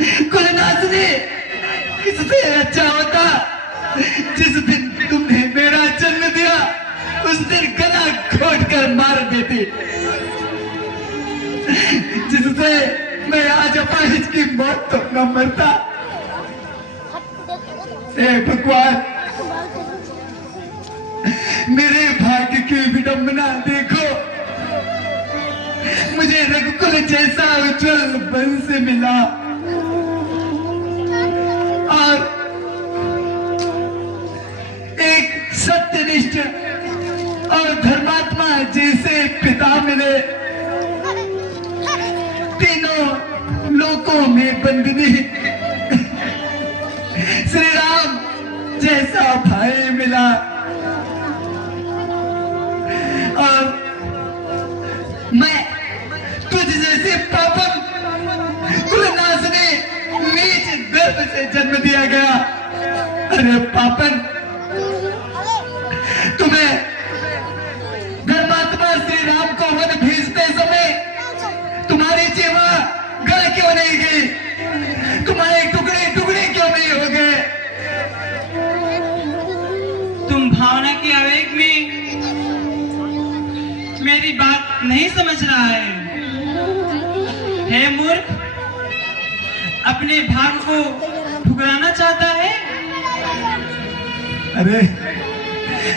कुलनासनी किससे अच्छा होता जिस दिन तुमने मेरा जन्म दिया उस दिन गला घोट कर मार देती, जिससे मैं आज अपाहिज की मौत तो न मरता। हे भगवान, मेरे भाग्य की विडंबना देखो, मुझे रघुकुल जैसा उज्जवल वंश मिला और एक सत्यनिष्ठ और धर्मात्मा जैसे पिता मिले। तीनों लोकों में बंदनी श्री राम जैसा भाई मिला और मैं तुझ जैसे पापन कुलनासनी नीच गर्भ से जन्म दिया गया। अरे पापन, तुम्हें धर्मात्मा श्री राम को वन भेजते समय तुम्हारी जीवा गल क्यों नहीं गई? तुम्हारे टुकड़े टुकड़े क्यों नहीं हो गए? तुम भावना के आवेग में मेरी बात नहीं समझ रहा है। हे मूर्ख, अपने भाग को ठुकराना चाहता है। अरे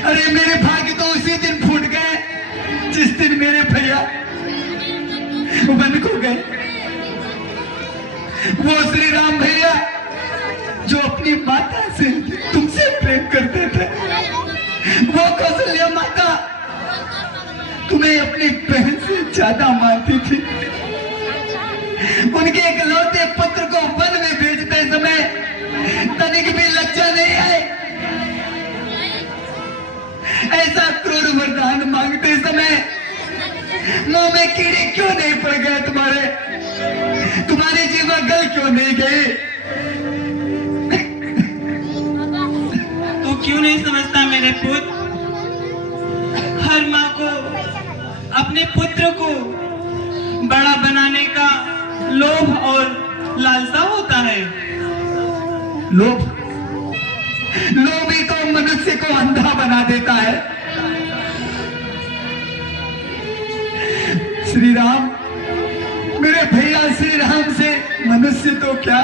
अरे मेरे भाग्य तो उसी दिन फूट गए जिस दिन मेरे भैया वन को गए। वो श्री राम भैया जो अपनी माता से तुमसे प्रेम करते थे, वो कौशल्या माता तुम्हें अपनी बहन से ज्यादा मानती थी। उनके इकलौते पुत्र को वन में भेजते समय तनिक भी लज्जा नहीं आई। ऐसा क्रूर वरदान मांगते समय मुंह में कीड़े क्यों नहीं पड़ गए? तुम्हारी जीवा गल क्यों नहीं गई? तू क्यों नहीं समझता मेरे पुत्र? हर माँ को अपने पुत्र को बड़ा बनाने का लोभ और लालसा होता है। लोभ ही तो मनुष्य को अंधा बना देता है। श्री राम, मेरे भैया श्री राम से मनुष्य तो क्या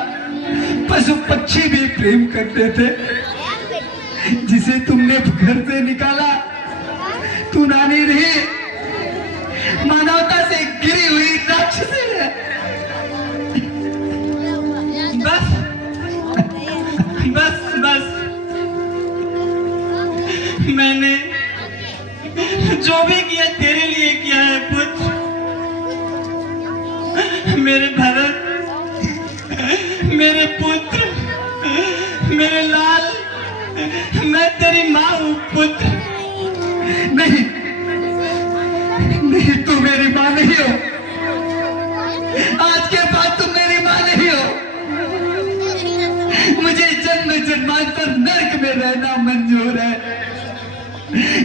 पशु पक्षी भी प्रेम करते थे। जिसे तुमने घर से निकाला तू नानी रही, मानवता से गिरी हुई राक्षसी है। बस बस बस, मैंने जो भी किया तेरे लिए किया है पुत्र। मेरे भरत, मेरे पुत्र, मेरे लाल, मैं तेरी माँ हूँ पुत्र। नहीं नहीं, तू मेरी माँ नहीं हो। आज के बाद तुम मेरी माँ नहीं हो। मुझे जन्म जन्मांतर नरक में रहना मंजूर है,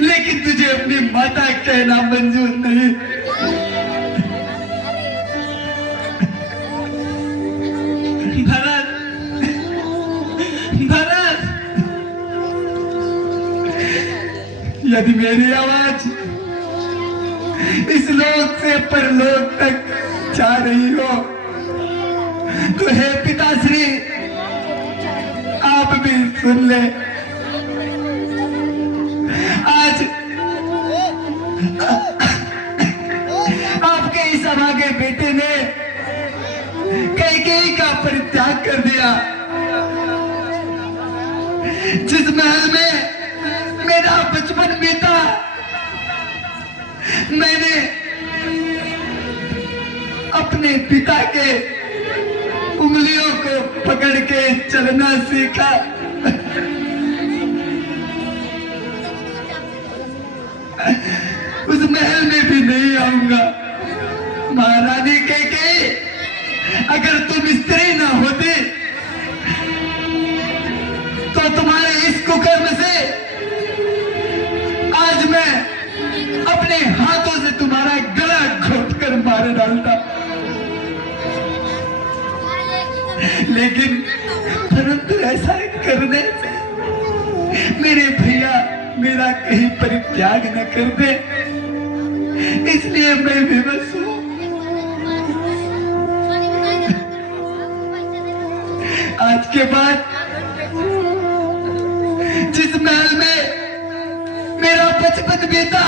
लेकिन तुझे अपनी माता कहना मंजूर नहीं। भरत, भरत, यदि मेरी आवाज इस लोक से परलोक तक जा रही हो तो हे पिताश्री, आप भी सुन ले। आज आपके इस अभागे बेटे ने कैकेयी का परित्याग कर दिया। जिस महल में मेरा बचपन बीता, मैंने अपने पिता के उंगलियों को पकड़ के चलना सीखा। उस महल में भी नहीं आऊंगा। महारानी कैकेयी, अगर तुम स्त्री ना होती तो तुम्हारे इस कुकर्म से आज मैं अपने हाथों से तुम्हारा गला घोट कर मार डालता। लेकिन परंतु ऐसा करने से मेरे भैया मेरा कहीं परित्याग न कर दे, इसलिए मैं विवश हूँ। आज के बाद जिस महल में मेरा बचपन बीता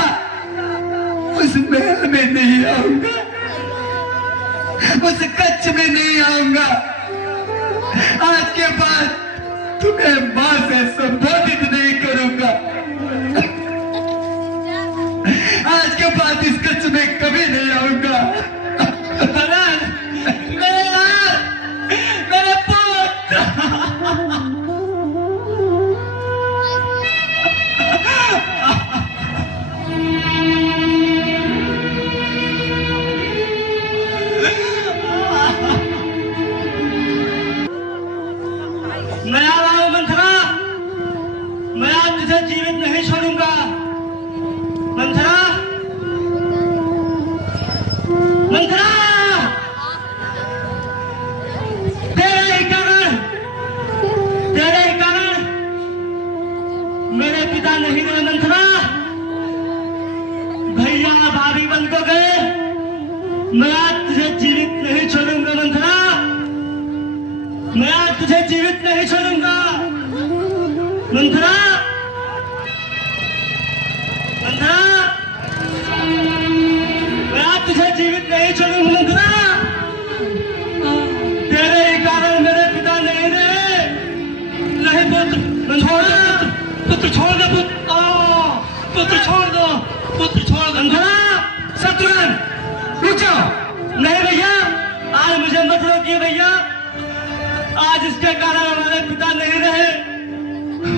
उस महल में नहीं आऊंगा, उस कच्छ में नहीं आऊंगा। आज के बाद तुम्हें मां से संबोधित नहीं करूंगा। आज के बाद इस कच्छ में कभी नहीं आऊंगा। मेरे लाल, मेरे पुत्र। मैं आ रहा हूं मंथरा, मैं आज तुझे जीवित नहीं छोड़ूंगा। मंथरा, मंथरा, तेरे ही कारण मेरे पिता नहीं रहे। मंथरा, भैया भाभी बन को गए, मैं आज तुझे जीवित नहीं छोड़ूंगा। मंथरा, मैं आज तुझे जीवित नहीं छोड़ूंगा। मंथरा, मंथरा, मैं आज तुझे जीवित नहीं छोड़ूंगा। मंथरा, तेरे ही कारण मेरे पिता नहीं रहे। नहीं पुत्र, छोड़ दो पुत्र, छोड़ दो पुत्र, छोड़ दो पुत्र, छोड़ दो। मंथरा, शत्रुघ्न रुक जाओ। नहीं भैया, आज मुझे मत रोकिए भैया। आज इसके कारण हमारे पिता नहीं रहे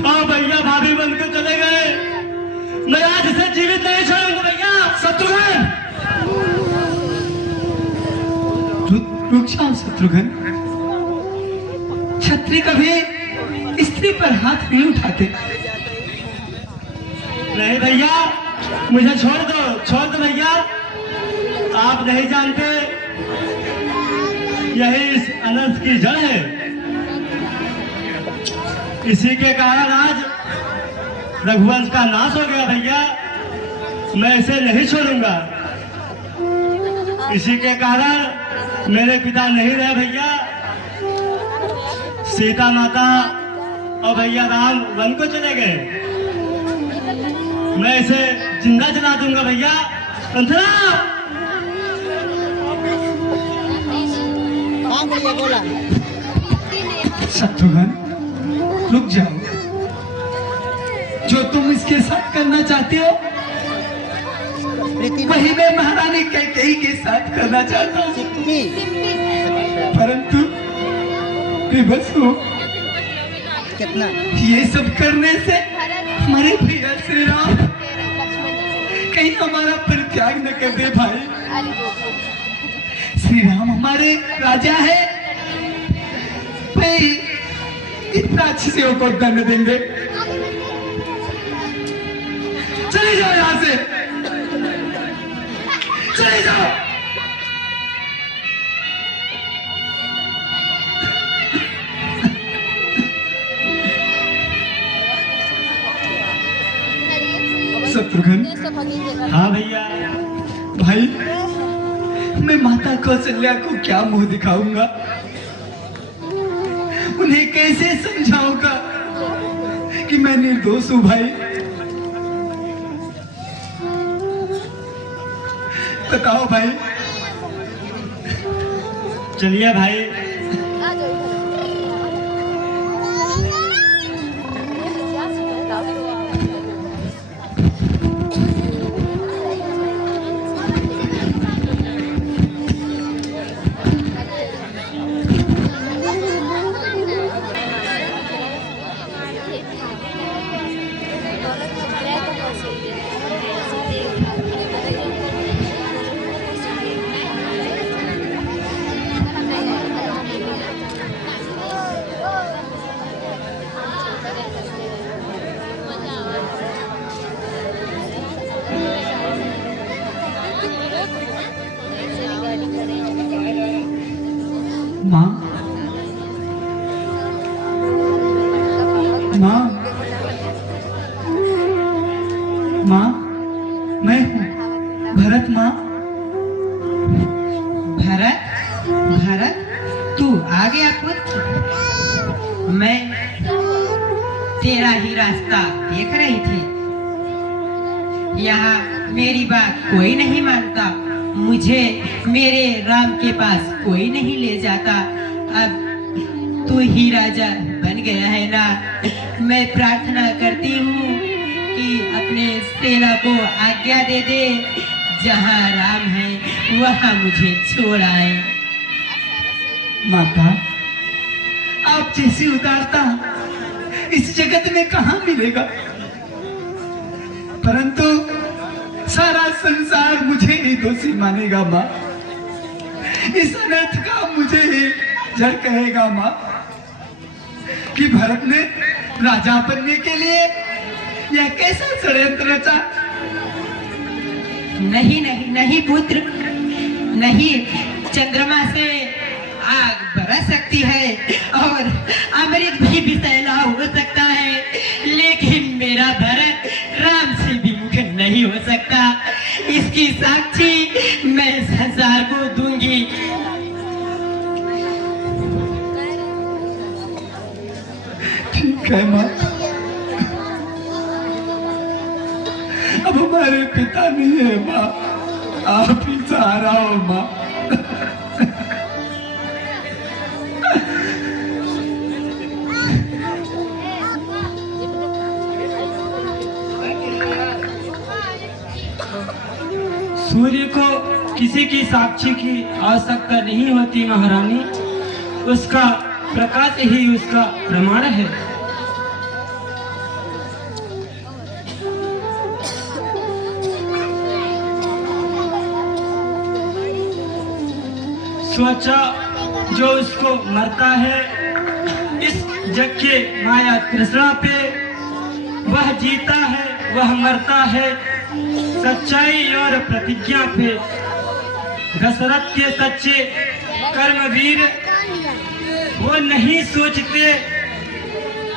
और भैया भाभी बनकर चले गए। मैं आज इसे जीवित नहीं छोड़ूंगा भैया। शत्रुघ्न रुक जाओ। शत्रुघ्न, क्षत्रिय कभी स्त्री पर हाथ नहीं उठाते। नहीं भैया, मुझे छोड़ दो भैया। आप नहीं जानते, यही इस अनर्थ की जड़ है। इसी के कारण आज रघुवंश का नाश हो गया भैया। मैं इसे नहीं छोड़ूंगा। इसी के कारण मेरे पिता नहीं रहे भैया। सीता माता और भैया राम वन को चले गए। मैं इसे जिंदा जला दूंगा भैया। मंथरा, शत्रुघ्न रुक जाओ। जो तुम इसके साथ करना चाहते हो वही मैं महारानी कैकेयी के साथ करना चाहता हूँ, परंतु विवश हूँ। कितना ये सब करने से हमारे भैया श्री राम कहीं हमारा परित्याग न कर दे। भाई, श्री राम हमारे राजा है, भाई इतना राक्षसियों को दंड देंगे। चले जाओ यहाँ से, चले जाओ। शत्रुघ्न, हाँ भैया। भाई मैं माता कौशल्या को क्या मुंह दिखाऊंगा, उन्हें कैसे समझाऊंगा कि मैं निर्दोष हूं। भाई बताओ भाई। चलिए भाई, माँ, माँ, मैं हूँ भरत माँ। भरत, भरत, तू आ गया पुत्र। मैं तेरा ही रास्ता देख रही थी। यहाँ मेरी बात कोई नहीं मानता, मुझे मेरे राम के पास कोई नहीं ले जाता। अब तू ही राजा बन गया है ना। मैं प्रार्थना करती हूँ कि अपने सेना को आज्ञा दे दे, जहाँ राम है वहाँ मुझे छोड़ आए। माता, आप जैसी उदारता इस जगत में कहाँ मिलेगा, परंतु सारा संसार मुझे ही दोषी मानेगा माँ। इस अनर्थ का मुझे ही जड़ कहेगा माँ कि भरत ने राजा बनने के लिए यह कैसा षड्यंत्र रचा। नहीं नहीं नहीं पुत्र, नहीं। चंद्रमा से आग बरस सकती है और अमृत भी विषैला हो सकता है, लेकिन मेरा भरत राम से विमुख नहीं हो सकता। इसकी साक्षी मैं संसार को दूंगी। ठीक है माँ, अब हमारे पिता नहीं है माँ, आप ही सहारा हो माँ। सूर्य को किसी की साक्षी की आवश्यकता नहीं होती महारानी, उसका प्रकाश ही उसका प्रमाण है। सोचा जो उसको मरता है इस जग के माया तृष्णा पे, वह जीता है वह मरता है सच्चाई और प्रतिज्ञा पे। दशरथ के सच्चे कर्मवीर वो नहीं सोचते,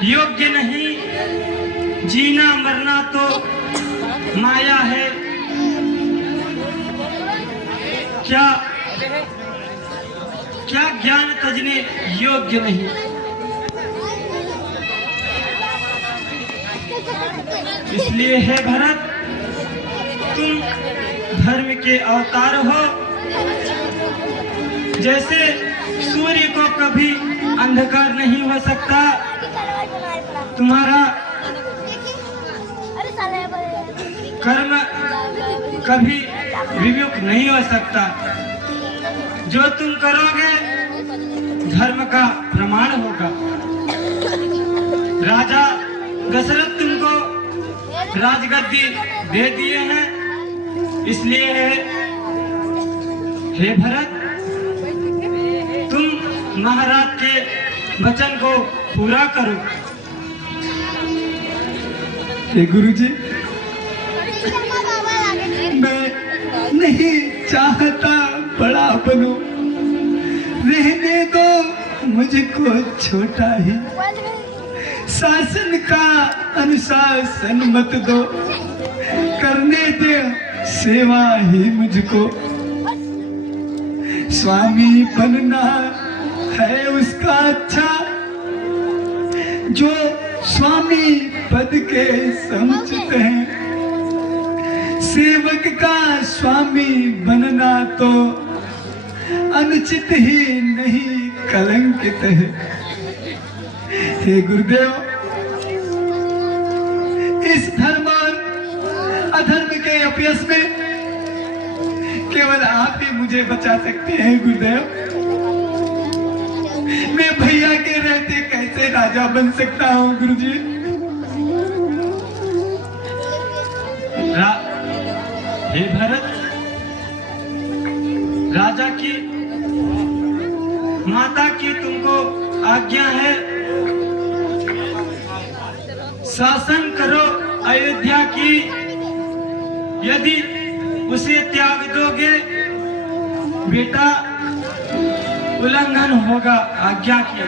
योग्य नहीं, जीना मरना तो माया है। क्या क्या ज्ञान तजने योग्य नहीं। इसलिए है भरत, तुम धर्म के अवतार हो। जैसे सूर्य को कभी अंधकार नहीं हो सकता, तुम्हारा कर्म कभी विमुख नहीं हो सकता। जो तुम करोगे धर्म का प्रमाण होगा। राजा दशरथ तुमको राजगद्दी दे दिए हैं, इसलिए हे भरत, तुम महाराज के वचन को पूरा करो। हे गुरुजी, मैं नहीं चाहता बड़ा बनूं, रहने दो मुझको छोटा ही। शासन का अनुशासन मत दो, करने दे सेवा ही मुझको। स्वामी बनना है उसका अच्छा, जो स्वामी पद के समुचित हैं। सेवक का स्वामी बनना तो अनुचित ही नहीं कलंकित है। हे गुरुदेव, इस धर्म और अधर्म के अपयश में केवल आप ही मुझे बचा सकते हैं गुरुदेव। मैं भैया के रहते कैसे राजा बन सकता हूँ गुरुजी? हे भरत, राजा की माता की तुमको आज्ञा है, शासन करो अयोध्या की। यदि उसे त्याग दोगे बेटा उल्लंघन होगा आज्ञा की।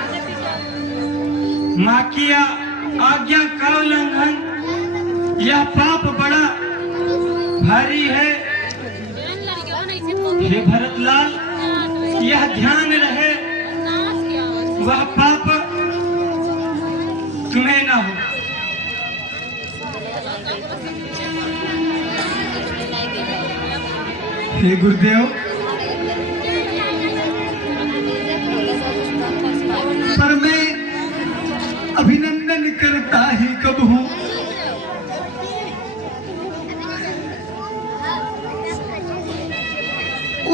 माँ किया आज्ञा का उल्लंघन यह पाप बड़ा भारी है। हे भरतलाल, यह ध्यान रहे वह पाप तुम्हें न हो। हे गुरुदेव, पर मैं अभिनंदन करता ही कब हूँ।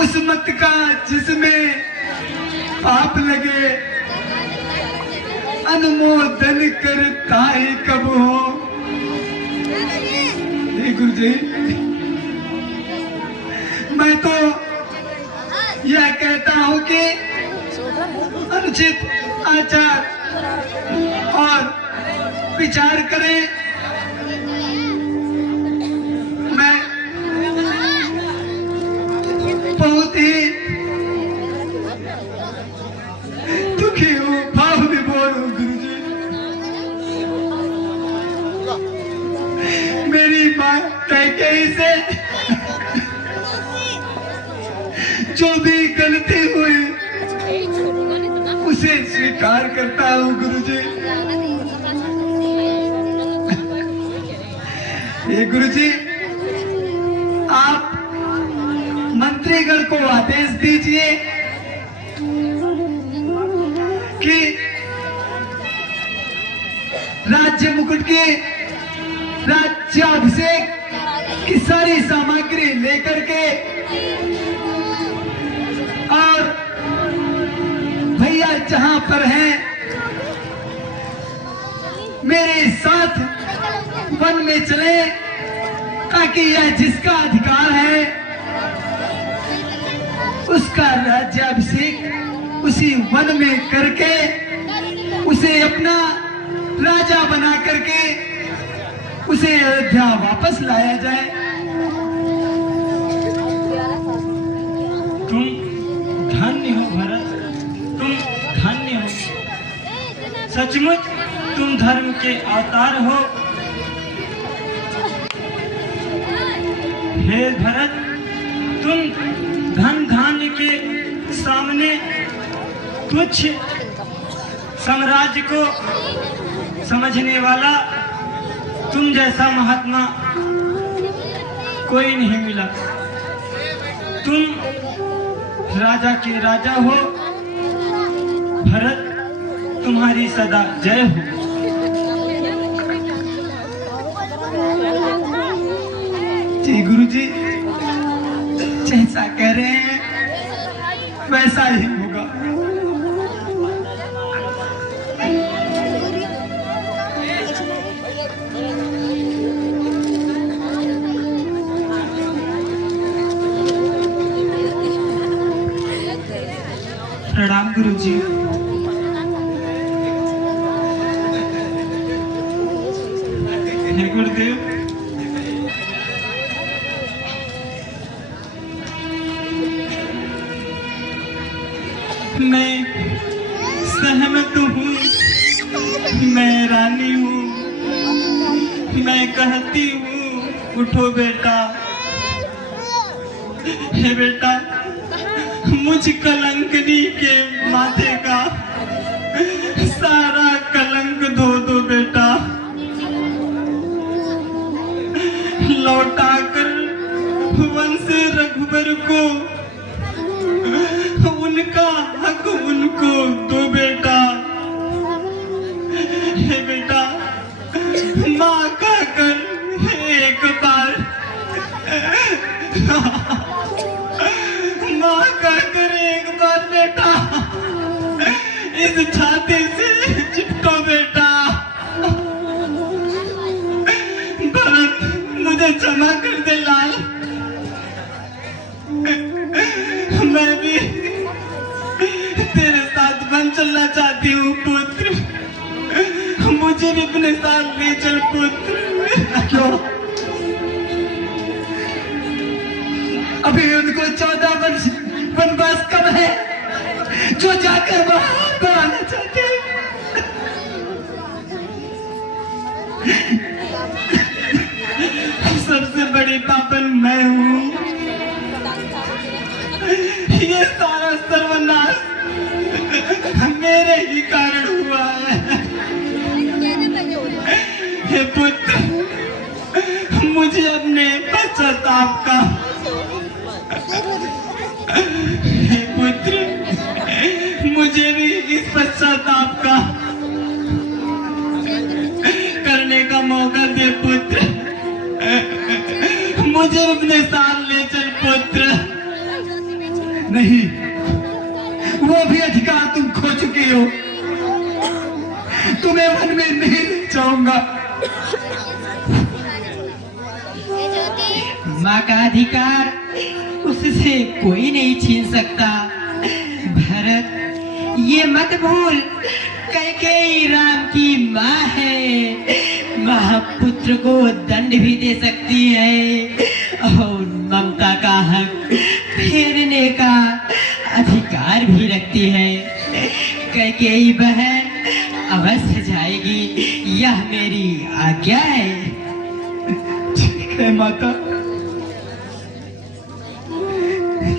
उस मत का जिसमें पाप लगे, अनुमोदन करता ही कब हो। हे गुरु जी, मैं तो यह कहता हूँ कि अनुचित आचार और विचार करें। मैं बहुत ही दुखी हूँ, भाव विभोर हूँ गुरु जी। मेरी माँ कैकेयी से जो भी गलती हुई उसे स्वीकार करता हूँ गुरु जी। ये गुरु जी, आप मंत्रीगण को आदेश दीजिए कि राज्य मुकुट के राज्याभिषेक की सारी सामग्री लेकर के और भैया जहां पर हैं मेरे साथ वन में चले, ताकि यह जिसका अधिकार है उसका राज्याभिषेक उसी वन में करके उसे अपना राजा बना करके उसे अयोध्या वापस लाया जाए। तुम धन्य हो भरत, तुम धन्य हो। सचमुच तुम धर्म के अवतार हो। हे भरत, तुम धन धान्य के सामने तुच्छ साम्राज्य को समझने वाला तुम जैसा महात्मा कोई नहीं मिला। तुम राजा के राजा हो भरत, तुम्हारी सदा जय हो। जी गुरु जी, जैसा कह रहे हैं वैसा ही होगा। प्रणाम गुरु जी। हे गुरुदेव, मैं सहमत हूँ, मैं रानी हूँ, मैं कहती हूँ उठो बेटा। हे बेटा, मुझ कलंकनी के माथे का सारा कलंक धो दो बेटा। लौटाकर वंश रघुबर को उनका हक उनको दो बेटा। हे बेटा, माँ का कर एक बार, माँ का कर एक बार बेटा, इस छाती से चिपको बेटा। भरत, मुझे क्षमा कर दे लाल, मैं भी तेरे साथ बन चलना चाहती हूँ पुत्र। मुझे भी अपने साथ ले चल पुत्र। क्यों? अभी उनको 14 वर्ष वनवास कब है जो जाकर बाहर आना चाहते हैं? पश्चाताप का। हे पुत्र, मुझे भी इस पश्चाताप का करने का मौका दे पुत्र। मुझे अपने साथ ले चल पुत्र। नहीं, वो भी अधिकार तुम खो चुके हो। तुम्हें वन में नहीं ले जाऊंगा। माँ का अधिकार उससे कोई नहीं छीन सकता। भरत, ये मत भूल, कैकेयी राम की माँ है। माँ पुत्र को दंड भी दे सकती है और ममता का हक फेरने का अधिकार भी रखती है। कैकेयी बहन अवश्य जाएगी, यह मेरी आज्ञा है। ठीक है माता,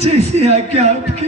जैसी आज्ञा आपकी।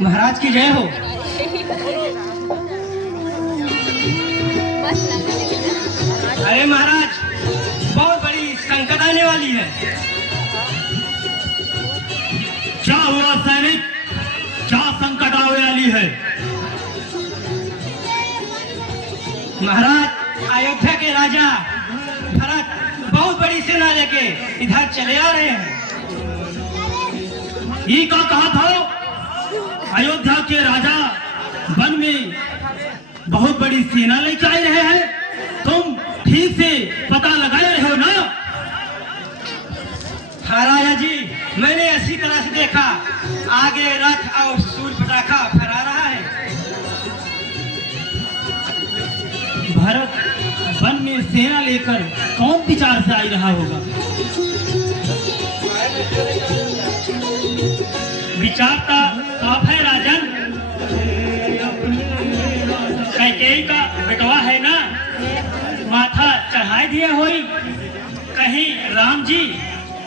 महाराज की जय हो। अरे महाराज, बहुत बड़ी संकट आने वाली है। क्या हुआ सैनिक, क्या संकट आने वाली है? महाराज, अयोध्या के राजा भरत बहुत बड़ी सेना लेके इधर चले आ रहे हैं। ये का कहा था? अयोध्या के राजा वन में बहुत बड़ी सेना लेके आ रहे हैं। तुम ठीक से पता लगाए रहे हो ना? हाँ राजा जी, मैंने अच्छी तरह से देखा। आगे रथ और सूर्य पटाखा फहरा रहा है। भारत वन में सेना लेकर कौन विचार से आई रहा होगा? विचार का साफ है राजन। कैकेयी का बेटवा है ना, माथा चढ़ाए दिए होई। कहीं राम जी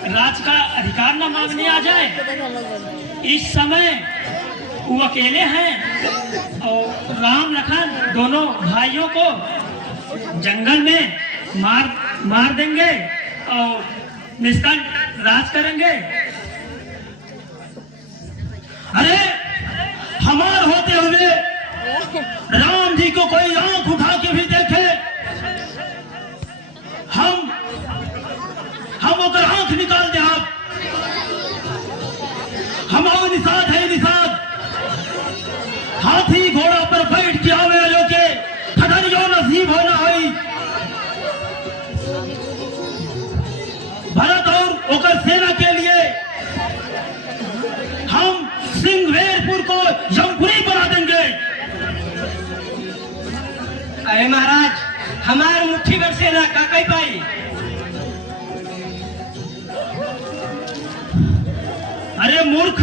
राज का अधिकार न मांगने आ जाए। इस समय वो अकेले हैं और राम लखन दोनों भाइयों को जंगल में मार देंगे और निष्कंठ राज करेंगे। अरे हमार होते हुए राम जी को कोई आंख उठा के भी देखे, हम अगर आंख निकाल दे, हम निषाद है निषाद। हाथी घोड़ा पर बैठ के आवे लो के खदरियो नसीब होना है। भरत और ओकर सेना के लिए हम सिंहवेरपुर को यमपुरी बना देंगे। अरे महाराज, हमारे मुट्ठी भर सेना का कई पाई। अरे मूर्ख,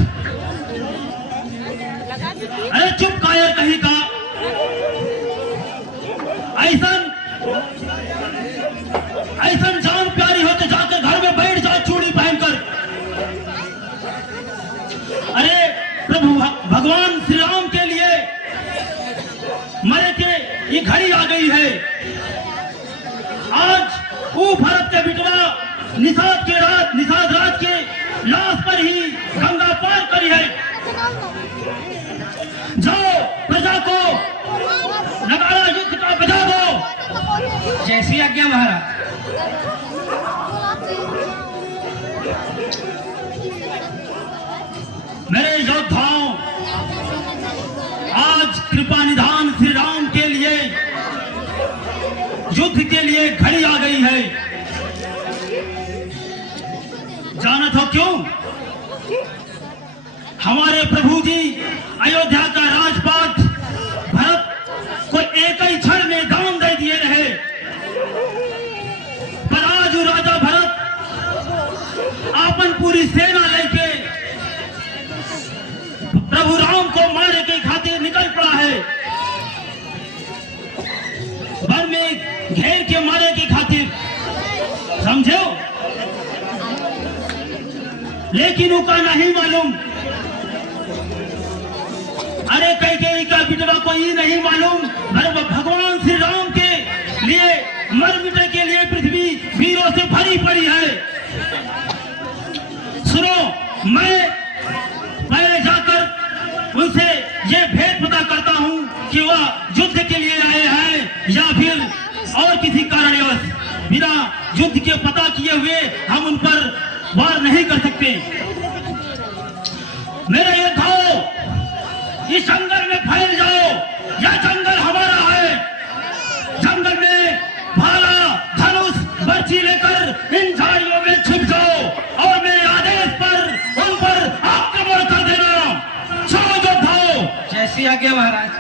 अरे चुप कायर कहीं का। ऐसन जान प्यारी हो तो जाकर घर में बैठ जाओ चूड़ी पहनकर। अरे प्रभु भगवान श्री राम के लिए मरे के ये घड़ी आ गई है। आज वो भरत के बिटवा निषाद राज के लाश पर ही गंगा पार करी है। जाओ प्रजा को नगाड़ा युद्ध का बजा दो। जैसी आज्ञा महाराज। मेरे योद्धाओं, आज कृपा निधान श्री राम के लिए युद्ध के लिए घड़ी आ गई है। क्यों? हमारे प्रभु जी अयोध्या का राजपाट भरत को एक ही क्षण में दान दे दिए रहे, पर आज राजा भरत अपन पूरी सेना लेके प्रभु राम को मारने के खातिर निकल पड़ा है, वन में घेर के मारने की खातिर, समझो? लेकिन उसका नहीं मालूम, अरे कैकेयी का बिटवा कोई नहीं मालूम, भगवान श्री राम के लिए मर मिटने के लिए पृथ्वी वीरों से भरी पड़ी है। सुनो, मैं पहले जाकर उनसे ये भेद पता करता हूँ कि वह युद्ध के लिए आए हैं या फिर और किसी कारणवश। बिना युद्ध के पता किए हुए हम उन पर वार नहीं कर सकते। मेरे योद्धाओं, इस जंगल में फैल जाओ, यह जंगल हमारा है। जंगल में भाला, धनुष, बर्छी लेकर इन झाड़ियों में छुप जाओ और मेरे आदेश पर उन पर आक्रमण कर देना। चलो योद्धाओं। जैसी आज्ञा महाराज।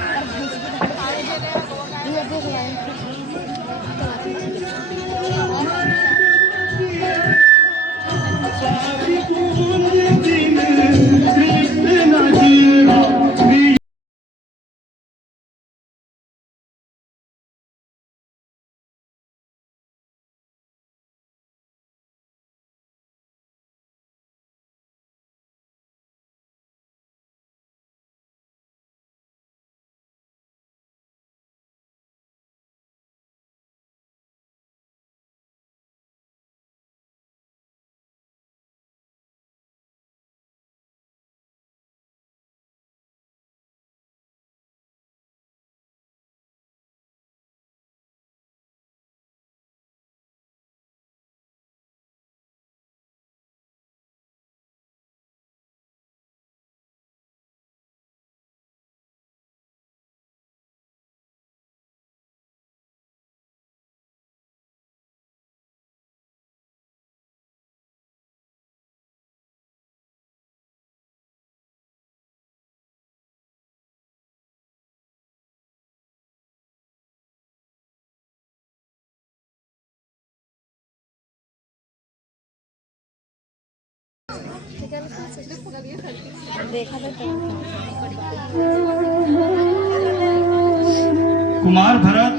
कुमार भरत,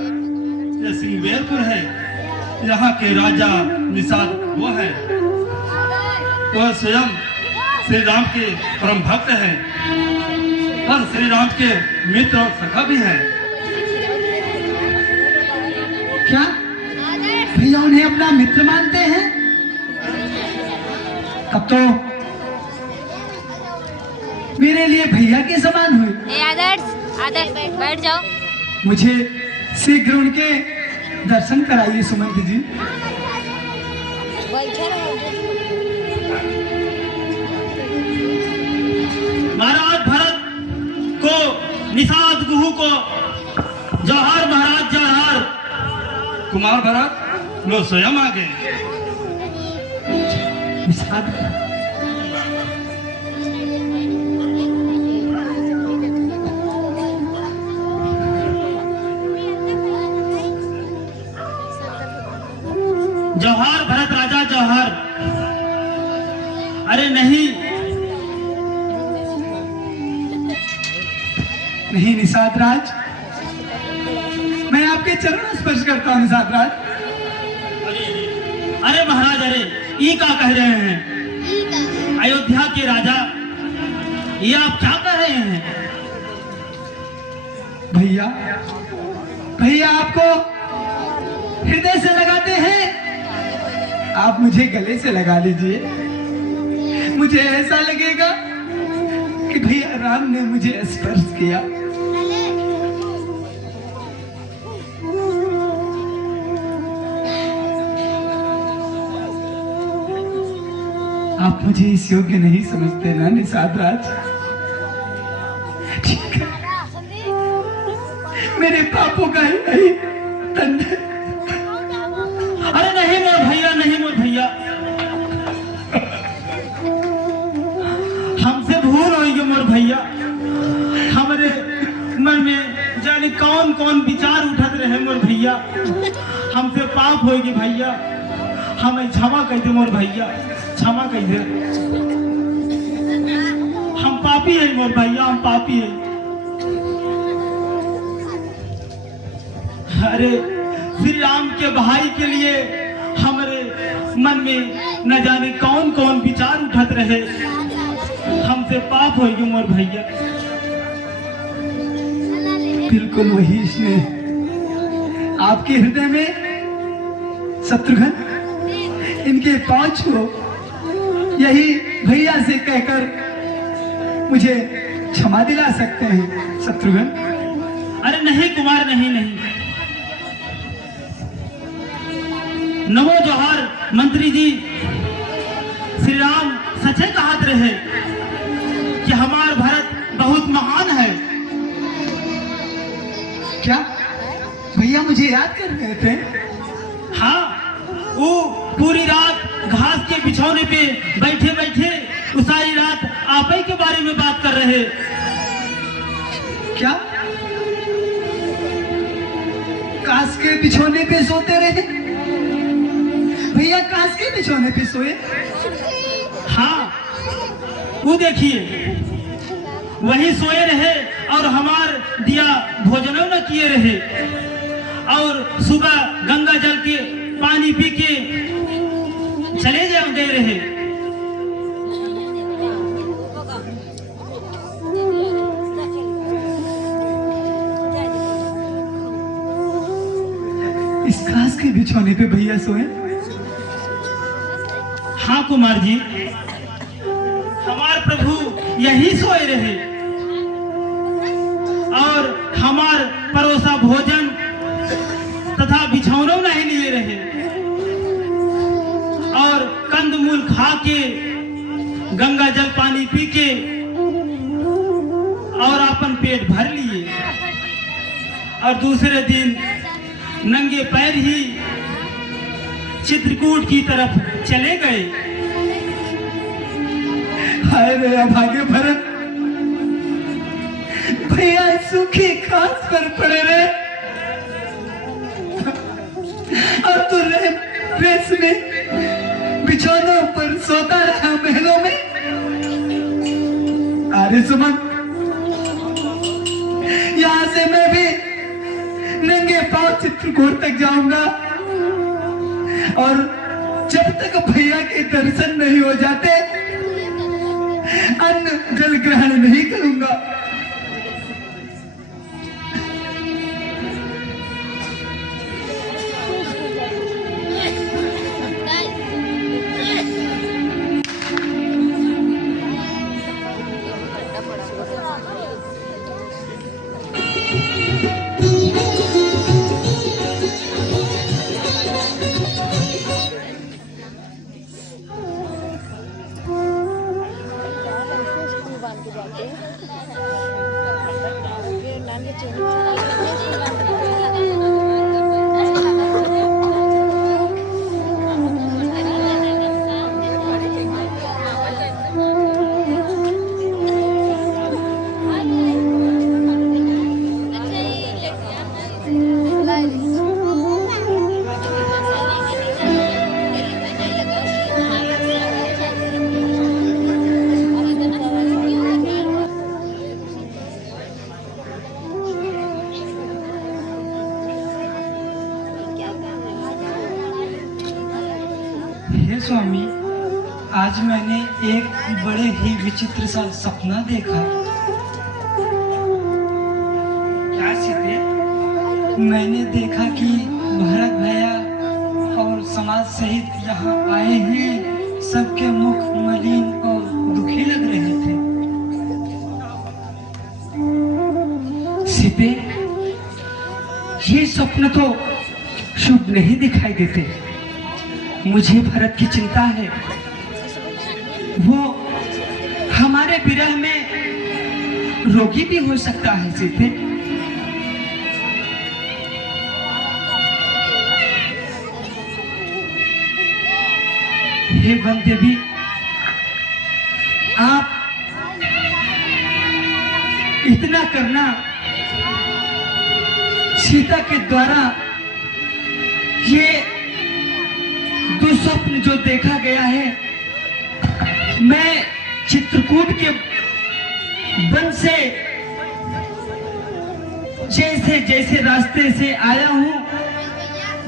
ये सिंगवेरपुर है। यहाँ के राजा निषाद वो है, वह स्वयं श्री राम के परम भक्त हैं और श्री राम के मित्र और सखा भी हैं। क्या भैया उन्हें अपना मित्र मानते हैं? तब तो मेरे लिए भैया के समान हुए। आदर्श आदर्श बैठ जाओ। मुझे शीघ्र उनके दर्शन कराइए सुमंत जी। महाराज भरत को, निषाद गुहू को जौहर महाराज जौहर। कुमार भरत लो स्वयं आ गए। निषाद जौहर भरत राजा जौहर। अरे नहीं नहीं निषाद राज, मैं आपके चरण स्पर्श करता हूँ निषाद राज। अरे महाराज, अरे ई का कह रहे हैं? अयोध्या के राजा, ये आप क्या कह रहे हैं? भैया भैया आपको हृदय से लगाते हैं, आप मुझे गले से लगा लीजिए। मुझे ऐसा लगेगा कि भैया राम ने मुझे स्पर्श किया। आप मुझे इस योग्य नहीं समझते ना निषाद राज? ठीक है, मेरे पापों का ही दंड है। अरे नहीं मोर भैया, नहीं मोर भैया, मन में जाने कौन कौन विचार उठत रहे मोर भैया। हमसे पाप होगी भैया, हमें क्षमा कह दे मोर भैया, क्षमा कह दे। हम पापी है मोर भैया, हम पापी है। अरे श्री राम के भाई के लिए हमारे मन में न जाने कौन कौन विचार उठत रहे। हमसे पाप होगी मोर भैया। बिल्कुल वही स्नेह आपके हृदय में शत्रुघ्न, इनके पांव छुओ, यही भैया से कहकर मुझे क्षमा दिला सकते हैं शत्रुघ्न। अरे नहीं कुमार, नहीं नहीं। नमो जोहार मंत्री जी। श्री राम सचे कहत रहे कि हमार भारत बहुत महान है। क्या भैया मुझे याद कर रहे थे? हाँ, वो पूरी रात घास के बिछौने पे बैठे बैठे वो सारी रात आप ही के बारे में बात कर रहे। क्या काश के बिछौने पे सोते रहे? भैया काश के बिछौने पे सोए? हाँ, वो देखिए वही सोए रहे और हमार दिया भोजनों न किए रहे और सुबह गंगा जल के पानी पी के चले गए रहे। इस घास के बिछौने पे भैया सोए? हाँ कुमार जी, हमार प्रभु यही सोए रहे और हमार परोसा भोजन तथा बिछौनों नहीं लिए रहे और कंदमूल खा के गंगा जल पानी पी के और अपन पेट भर लिए और दूसरे दिन नंगे पैर ही चित्रकूट की तरफ चले गए। हाय रे अभागे भरत, भैया सूखी घास पर पड़े रहे और तू रेस में बिछौनों पर सोता रहा महलों में। अरे सुमन, यहाँ से मैं भी नंगे पांव चित्रकूट तक जाऊंगा और जब तक भैया के दर्शन नहीं हो जाते अन्न जल ग्रहण नहीं करूंगा। हे स्वामी, आज मैंने एक बड़े ही विचित्र सा सपना देखा। क्या सीते? मैंने देखा कि भरत भैया और समाज सहित यहाँ आए हैं। सबके मुख मलिन और दुखी लग रहे थे। सीते, ये स्वप्न तो शुभ नहीं दिखाई देते। मुझे भरत की चिंता है। वो हमारे विरह में रोगी भी हो सकता है सीते। हे वन देवी, आप इतना करना सीता के द्वारा ये दुस्वप्न जो देखा गया है, मैं चित्रकूट के वन से जैसे जैसे रास्ते से आया हूँ,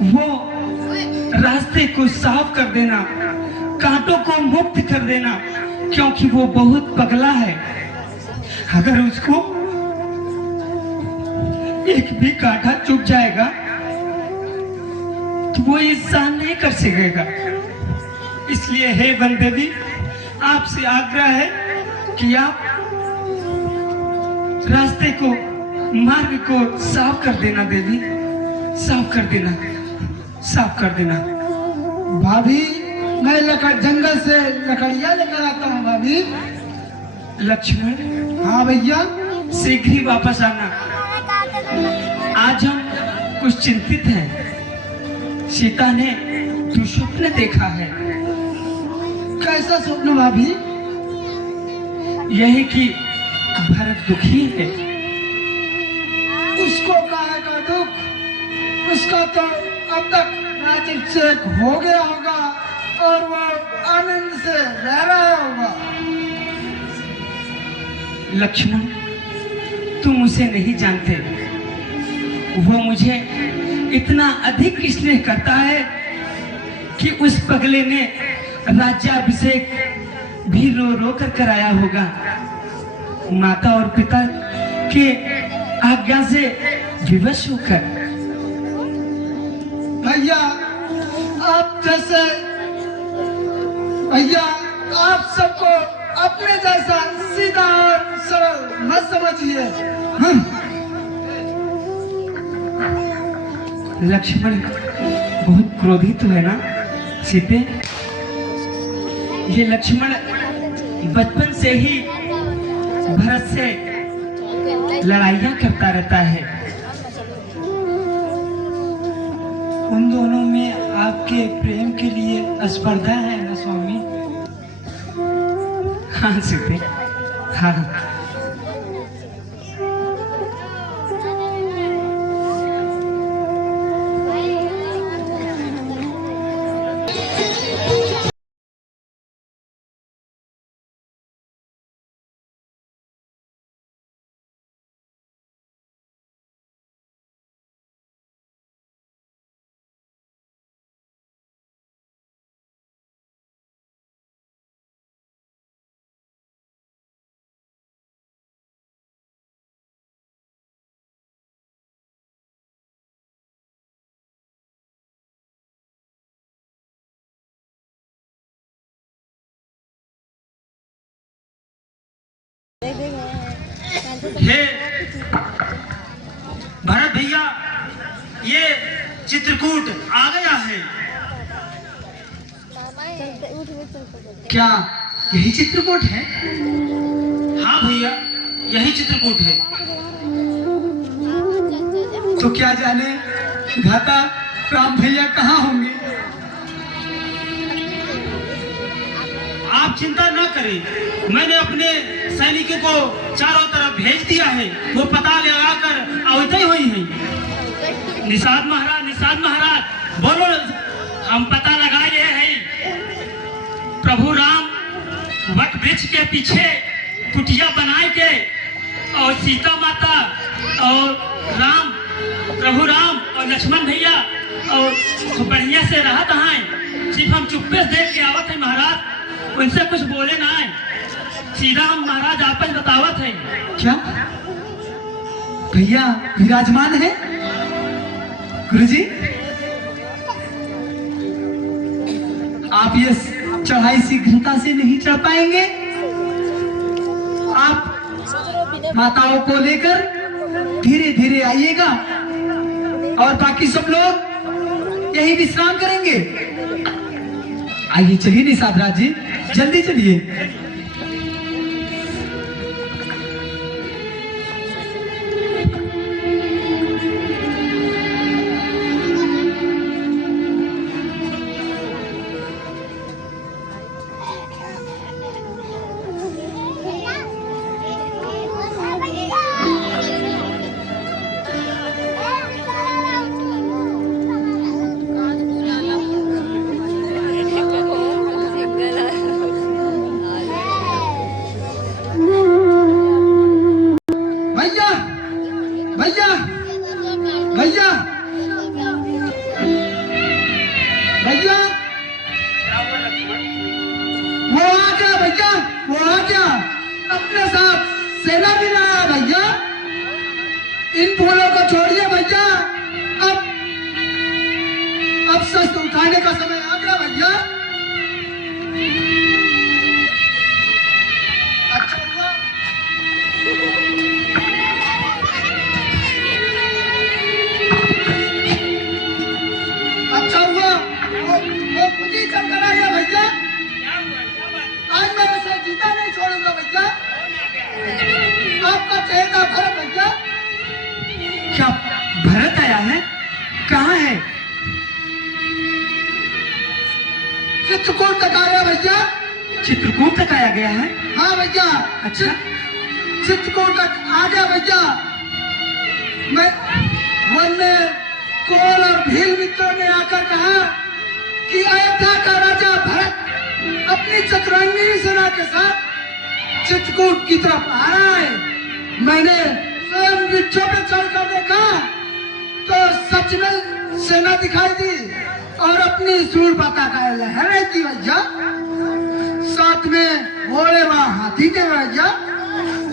वो रास्ते को साफ कर देना, कांटों को मुक्त कर देना, क्योंकि वो बहुत पगला है। अगर उसको एक भी कांटा चुभ जाएगा तो वो ये सहन नहीं कर सकेगा। इसलिए हे वन देवी, आपसे आग्रह है कि आप रास्ते को, मार्ग को साफ कर देना देवी, साफ कर देना, साफ कर देना। भाभी, मैं जंगल से लकड़ियाँ लेकर आता हूँ भाभी। लक्ष्मण, हाँ भैया। शीघ्र ही वापस आना। आज हम कुछ चिंतित हैं। सीता ने दुस्वप्न देखा है। कैसा स्वप्न भाभी? यही कि भरत दुखी है। उसको काहे का दुख? उसका तो अब तक राज्याभिषेक हो गया होगा और वो आनंद से रह रहा होगा। लक्ष्मण, तुम उसे नहीं जानते। वो मुझे इतना अधिक स्नेह करता है कि उस पगले ने राज्याभिषेक भी रो रो कर कराया होगा। माता और पिता के आज्ञा से विवश होकर। भैया, आप जैसे भैया, आप सबको अपने जैसा सीधा और सरल मत समझिए। लक्ष्मण बहुत क्रोधित है ना सीते? ये लक्ष्मण बचपन से ही भरत से लड़ाइयाँ करता रहता है। उन दोनों में आपके प्रेम के लिए स्पर्धा है ना स्वामी? हाँ सीते, हाँ। हे भरत भैया, ये चित्रकूट आ गया है। क्या यही चित्रकूट है? हाँ भैया, यही चित्रकूट है। तो क्या जाने घाता राम भैया कहाँ होंगे? आप चिंता न करें, मैंने अपने सैनिकों को चारों तरफ भेज दिया है। वो पता लगाकर अवधि हुई है। निषाद महाराज, बोलो, हम पता लगाए हैं। प्रभु राम वट वृक्ष के पीछे कुटिया बनाए के और सीता माता और प्रभु राम और लक्ष्मण भैया और बढ़िया से रहत हैं। सिर्फ हम चुप्पे से देख के आवत है महाराज, उनसे कुछ बोले ना है। सीधा हम महाराज आपस बतावत है। क्या भैया विराजमान है? गुरुजी, आप ये चढ़ाई शीघ्रता से नहीं चढ़ पाएंगे। आप माताओं को लेकर धीरे धीरे आइएगा और बाकी सब लोग यही विश्राम करेंगे। आइए, चलिए निषाद राज जी, जल्दी चलिए। जाने का समय आ गया भैया। अच्छा हुआ अच्छा हुआ वो खुद ही चल कर आ गया भैया। आज मैं उसे जीता नहीं छोड़ूंगा भैया। आपका चेहरा भरत भैया। क्या भरत आया है? कहाँ है? चित्रकूट तक आया भैया। चित्रकूट तक आया गया है? हाँ भैया। अच्छा। चित्रकूट तक आ गया भैया। मैं वन में कोल और भील मित्रों ने आकर कहा कि अयोध्या का राजा भरत अपनी चतुरंगी सेना के साथ चित्रकूट की तरफ आ रहा है। मैंने स्वयं वृक्षों पे चढ़कर देखा तो सच में सेना दिखाई दी और अपनी सूर पताका लहराई थी भैया। साथ में घोड़े व हाथी थे भैया।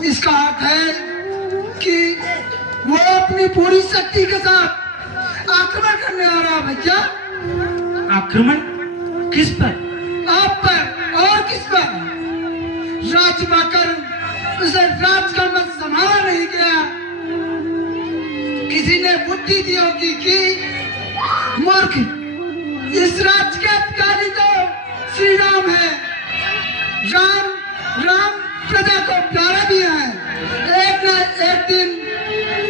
इसका अर्थ है कि वो अपनी पूरी शक्ति के साथ आक्रमण करने आ रहा है भैया। आक्रमण किस पर? आप पर और किस पर? राज पाकर उसे राज का मत संभाला नहीं गया। किसी ने बुद्धि दी होगी कि मूर्ख इस राज्य के अधिकारी तो श्री राम है। राम प्रजा को प्यारा भी है। एक न एक दिन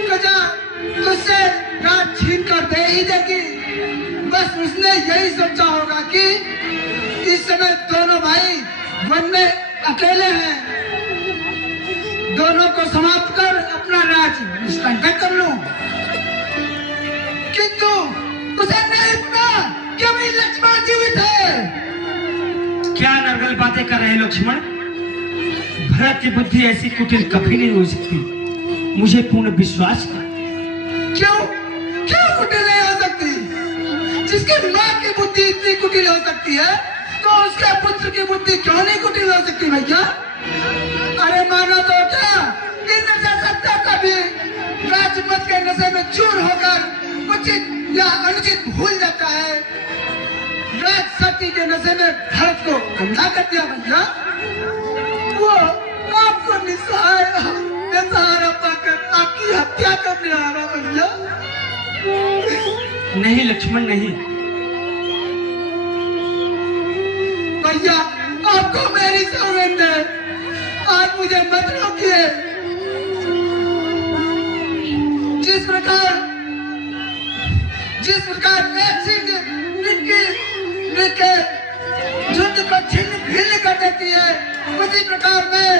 प्रजा उससे राज छीन कर दे ही देगी। बस उसने यही सोचा होगा कि इस समय दोनों भाई वन में अकेले हैं। दोनों को समाप्त कर अपना राज निष्कंटक कर लूं। किंतु उसे नहीं पता कि अभी लक्ष्मण जीवित है। क्या नरगल बातें कर रहे लक्ष्मण? भरत की बुद्धि ऐसी कुटिल कभी नहीं हो सकती। मुझे पूर्ण विश्वास है। क्यों क्यों कुटिल नहीं हो सकती? जिसकी माँ की बुद्धि इतनी कुटिल हो सकती है तो उसके पुत्र की बुद्धि क्यों नहीं कुटिल हो सकती भैया? अरे मानो तो क्या इंद्र जैसा देवता भी राजमत के नशे में चूर होकर उचित या अनुचित भूल जाता है। राज शक्ति के नशे में भरत को अंधा कर दिया भैया। वो आपको निसहारा पाकर आपकी हत्या करने आ रहा भैया। नहीं लक्ष्मण नहीं। भैया आपको मेरी सौगंध है। आज मुझे मत रोकिए। जिस प्रकार एक सिंह युद्ध को छिन्न भिन्न कर देती है, उसी प्रकार मैं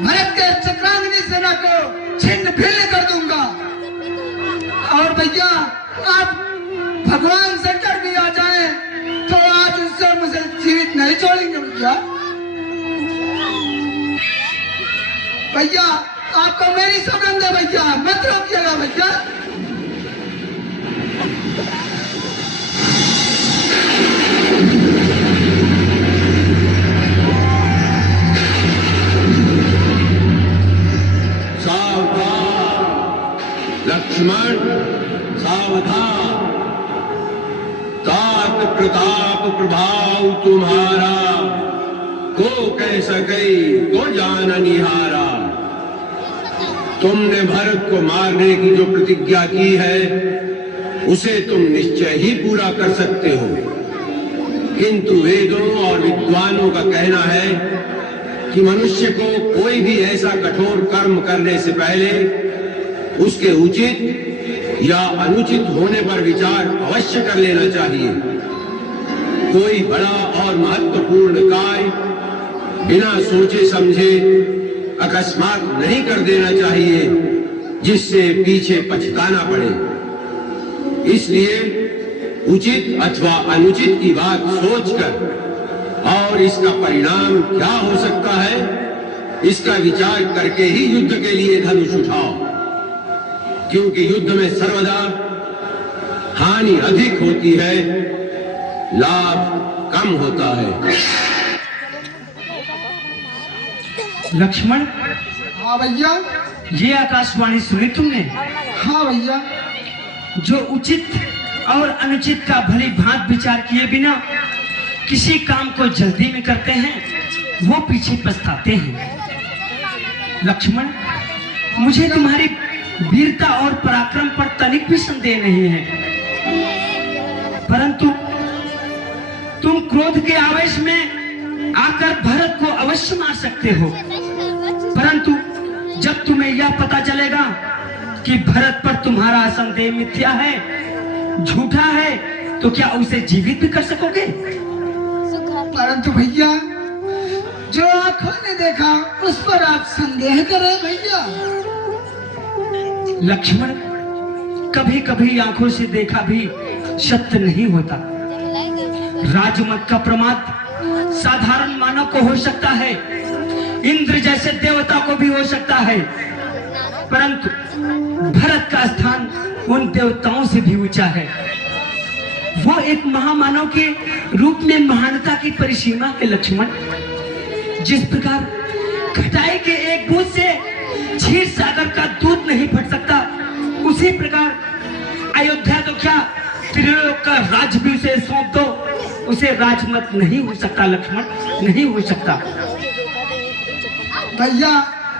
भरत के चक्रांगनी सेना को छिन्न भिन्न कर दूंगा। और भैया आप भगवान शंकर भी आ जाए तो आज उससे मुझे जीवित नहीं छोड़ेंगे भैया। भैया आपको मेरी सौगंध है भैया, मत रोकिएगा भैया। लक्ष्मण सावधान। तात प्रताप प्रभाव तुम्हारा, को कह सके तो जान निहारा। तुमने भरत को मारने की जो प्रतिज्ञा की है उसे तुम निश्चय ही पूरा कर सकते हो। किंतु वेदों और विद्वानों का कहना है कि मनुष्य को कोई भी ऐसा कठोर कर्म करने से पहले उसके उचित या अनुचित होने पर विचार अवश्य कर लेना चाहिए। कोई बड़ा और महत्वपूर्ण कार्य बिना सोचे समझे अकस्मात नहीं कर देना चाहिए जिससे पीछे पछताना पड़े। इसलिए उचित अथवा अनुचित की बात सोचकर और इसका परिणाम क्या हो सकता है इसका विचार करके ही युद्ध के लिए धनुष उठाओ। क्योंकि युद्ध में सर्वदा हानि अधिक होती है, लाभ कम होता है। लक्ष्मण हाँ भैया। ये आकाशवाणी सुनी तुमने? हाँ भैया। जो उचित और अनुचित का भली भांत विचार किए बिना किसी काम को जल्दी में करते हैं, वो पीछे पछताते हैं। लक्ष्मण, मुझे तुम्हारी वीरता और पराक्रम पर तनिक भी संदेह नहीं है, परंतु तुम क्रोध के आवेश में आकर भरत को अवश्य मार सकते हो। परंतु जब तुम्हें यह पता चलेगा कि भरत पर तुम्हारा संदेह मिथ्या है, झूठा है, तो क्या उसे जीवित भी कर सकोगे? परंतु भैया, जो आंखों ने देखा उस पर आप संदेह करें भैया। लक्ष्मण, कभी कभी आंखों से देखा भी सत्य नहीं होता। राजमत का प्रमाद साधारण मानव को हो सकता है, इंद्र जैसे देवता को भी हो सकता है, परंतु भरत का स्थान उन देवताओं से भी ऊंचा है। वो एक महामानव के रूप में महानता की परिसीमा है। लक्ष्मण, जिस प्रकार खटाई के एक बूंद से क्षीर सागर का दूध नहीं फट सकता, उसी प्रकार अयोध्या तो क्या त्रिलोक का राज भी उसे सौंप दो, उसे राजमत नहीं हो सकता। लक्ष्मण, नहीं हो सकता। भैया,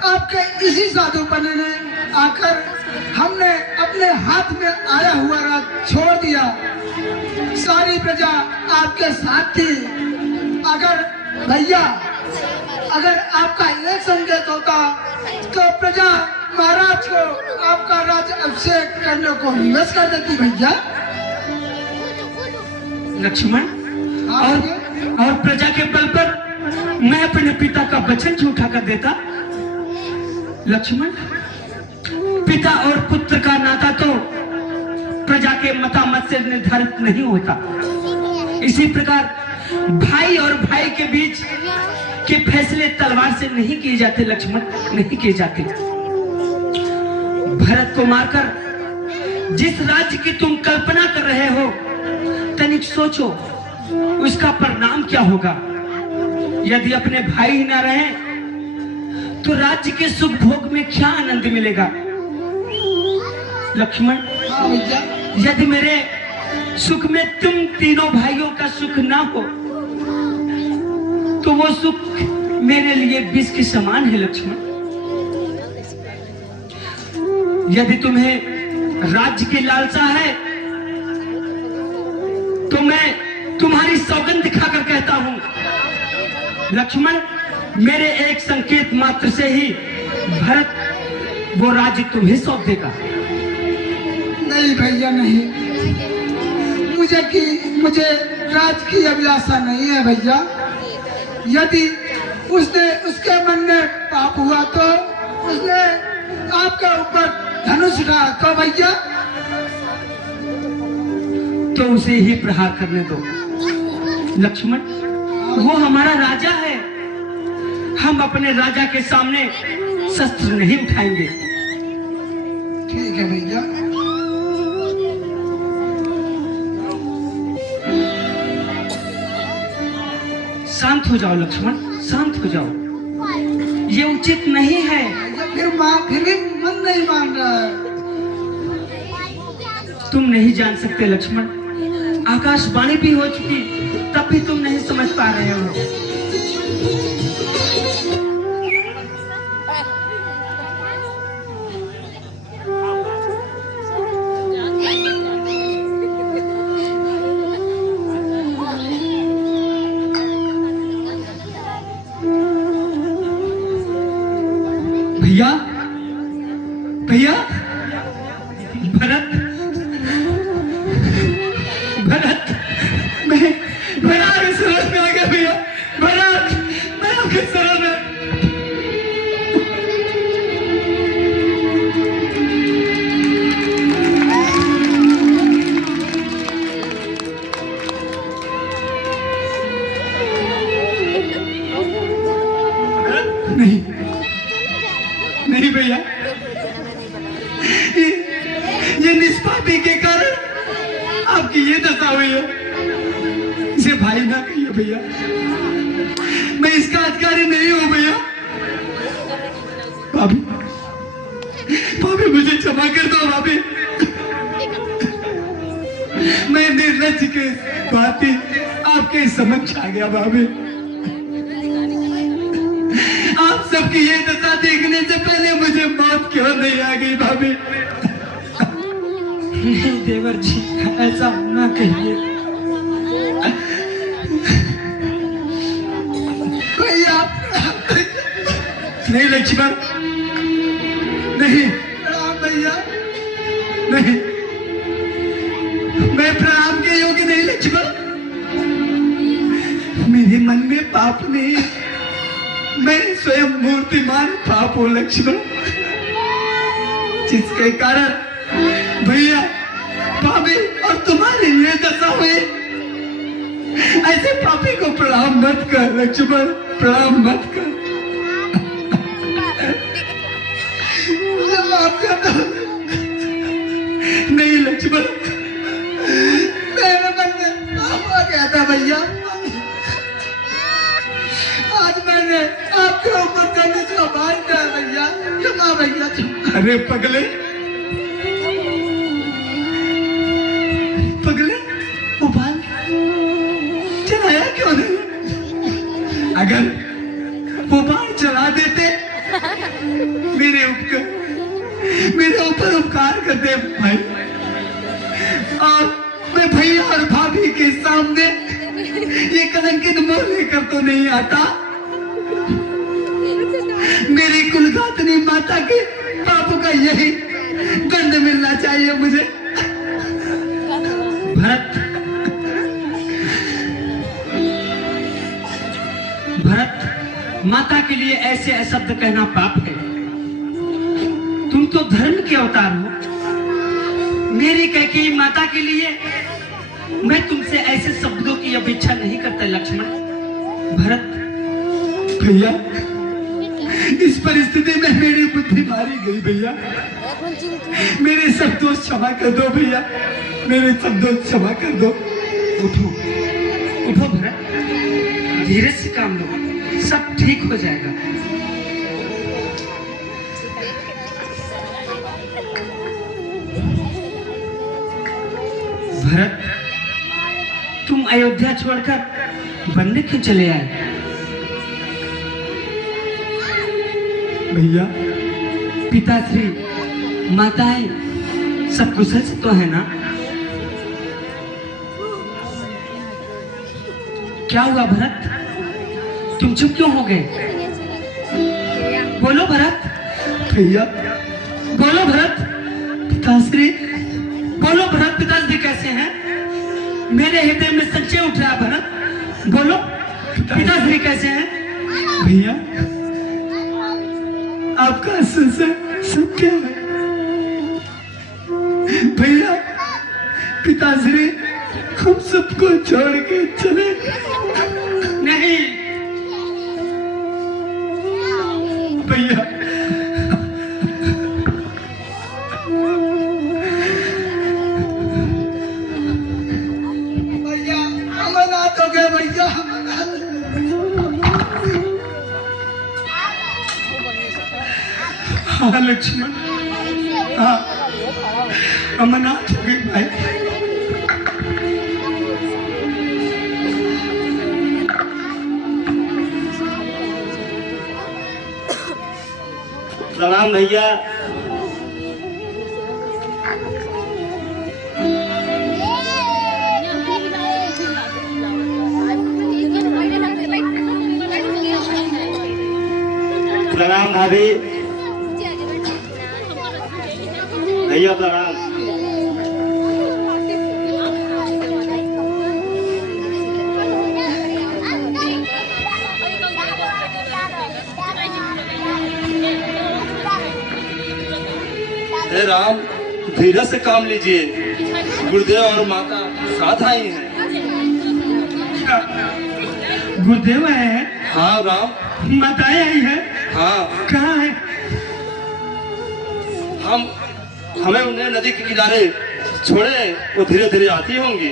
आपके इसी साधुपने ने आकर हमने अपने हाथ में आया हुआ राज छोड़ दिया। सारी प्रजा आपके साथ थी। अगर भैया, अगर आपका एक संकेत होता तो प्रजा महाराज को आपका राज अभिषेक करने को विवश कर देती भैया। लक्ष्मण, और प्रजा के बल पर मैं अपने पिता का वचन झूठा कर देता। लक्ष्मण, पिता और पुत्र का नाता तो प्रजा के मतामत से निर्धारित नहीं होता। इसी प्रकार भाई और भाई के बीच के फैसले तलवार से नहीं किए जाते। लक्ष्मण, नहीं किए जाते। भरत को मारकर जिस राज्य की तुम कल्पना कर रहे हो, तनिक सोचो उसका परिणाम क्या होगा। यदि अपने भाई ही न रहे तो राज्य के सुख भोग में क्या आनंद मिलेगा। लक्ष्मण, यदि मेरे सुख में तुम तीनों भाइयों का सुख ना हो तो वो सुख मेरे लिए विष के समान है। लक्ष्मण, यदि तुम्हें राज्य की लालसा है तो मैं तुम्हारी सौगंध दिखाकर कहता हूं, लक्ष्मण, मेरे एक संकेत मात्र से ही भरत वो राज्य तुम्हें सौंप देगा। नहीं भैया, नहीं, मुझे राज की अभिलाषा नहीं है भैया। यदि उसके मन में पाप हुआ तो उसने आपके ऊपर धनुष उठाया तो भैया, तो उसे ही प्रहार करने दो। लक्ष्मण, वो हमारा राजा है, हम अपने राजा के सामने शस्त्र नहीं उठाएंगे। ठीक है भैया। शांत हो जाओ लक्ष्मण, शांत हो जाओ। ये उचित नहीं है। फिर भी मन नहीं मान रहा है। तुम नहीं जान सकते लक्ष्मण, आकाशवाणी भी हो चुकी, तब भी तुम नहीं समझ पा रहे हो। भैया, भैया, भरत, भरत, मैं आपके शरण में आ गया भैया। भरत, मैं आपके शरण में। नहीं, नहीं भैया, ये निष्पापी के कारण आपकी ये दशा हुई है। इसे भाई ना कहिए भैया, मैं इसका अधिकारी नहीं हूं भैया। भाभी, भाभी मुझे क्षमा कर दो भाभी, लज के बातें आपके समझ आ गया भाभी। आप सबकी ये दशा देखने से पहले मुझे मौत क्यों नहीं आ गई भाभी? नहीं देवर जी, ऐसा ना कहिए। भैया नहीं लक्ष्मण, नहीं प्रणाम भैया। नहीं, मैं प्रणाम के योग्य नहीं लक्ष्मण। मेरे मन में पाप नहीं, मैं स्वयं मूर्तिमान पाप हूं लक्ष्मण, जिसके कारण भैया भाभी और तुम्हारी ये दशा हुई। ऐसे पापी को प्रणाम मत कर लक्ष्मण, प्रणाम मत कर। मुझे माफ कर दो। नहीं लक्ष्मण, मेरे मन में पाप आ गया था भैया। आज मैंने आपके ऊपर करने का भार किया भैया। क्षमा भैया, क्षमा। अरे पगले पगले, वो बाल चलाया क्यों नहीं? अगर वो बाल चला देते, मेरे ऊपर उपकार करते भाई, और मैं भैया और भाभी के सामने ये कलंकित मुंह लेकर तो नहीं आता। मेरी कुलघातनी माता के पाप का यही दंड मिलना चाहिए मुझे। भरत, भरत, माता के लिए ऐसे शब्द कहना पाप है। तुम तो धर्म के अवतार हो। मेरी कैकेयी माता के लिए मैं तुमसे ऐसे शब्दों की अपेक्षा नहीं करता लक्ष्मण। भरत, भैया इस परिस्थिति में मेरी बुद्धि मारी गई भैया। मेरे सब दोष क्षमा कर दो भैया, मेरे सब दोष क्षमा कर दो। उठो, उठो भरत, धीरे से काम लो, सब ठीक हो जाएगा। भरत, तुम अयोध्या छोड़कर बनने क्यों चले आए? भैया पिताश्री, माताएं सब कुशल से तो है ना? क्या हुआ भरत, तुम चुप क्यों हो गए? बोलो भरत, भैया बोलो भरत, पिताश्री, बोलो भरत, पिताश्री कैसे हैं? मेरे हृदय में संशय उठ रहा है भरत, बोलो पिताश्री कैसे हैं? भैया आपका संशय सत्य है भैया। पिताश्री हम सबको छोड़ के चले। नहीं भैया भैया अमरनाथ हो गए भैया। हाँ लक्ष्मण, हाँ अमरनाथ हो गई भाई। प्रणाम भैया। प्रणाम भाभी। भैया प्रणाम। हे राम, धीरज से काम लीजिए, गुरुदेव और माता साथ आई हैं। गुरुदेव है? हाँ राम। माताएं आई है? हाँ। कहाँ है? हमें उन्हें नदी के किनारे छोड़े, वो धीरे धीरे आती होंगी।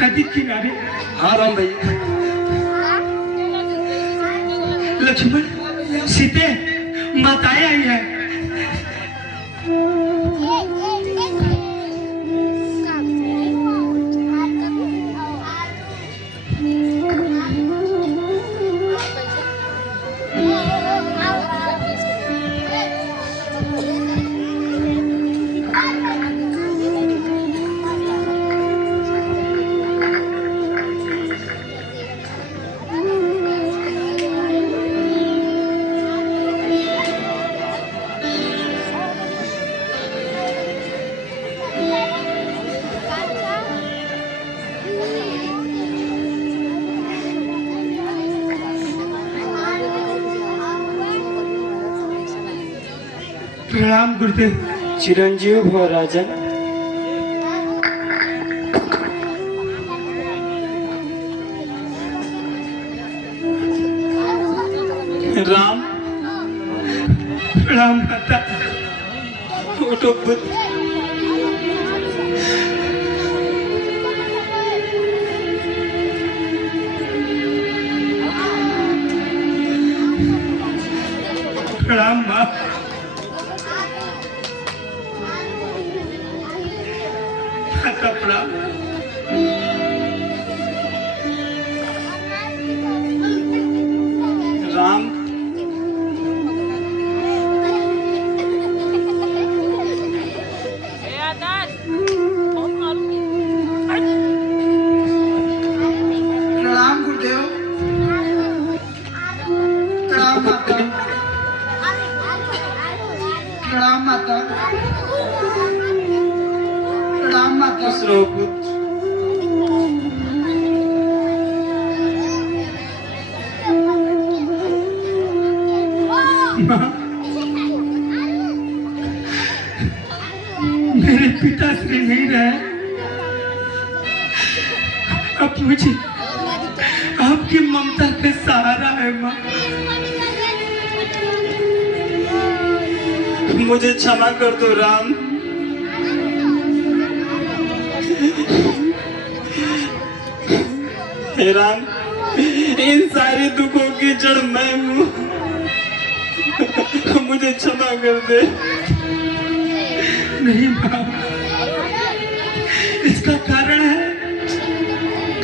नदी किनारे? हाँ राम भैया। लक्ष्मण, सीते, माताएं आई है। प्रणाम गुरुदेव। चिरंजीव भव राजन। राम, प्रणाम माता। उठो पुत्र। प्रणाम माँ। माता प्रणाम। राम, प्रणाम गुरुदेव। प्रणाम माता। प्रणाम माता। प्रणाम माता। खुश रहो पुत्र। माँ, मेरे पिताश्री नहीं रहे, अब मुझे आपकी ममता का सहारा है माँ। मुझे क्षमा कर दो राम। हे राम, इन सारे दुखों की जड़ मैं हूँ। मुझे क्षमा कर दे। नहीं माँ, इसका कारण है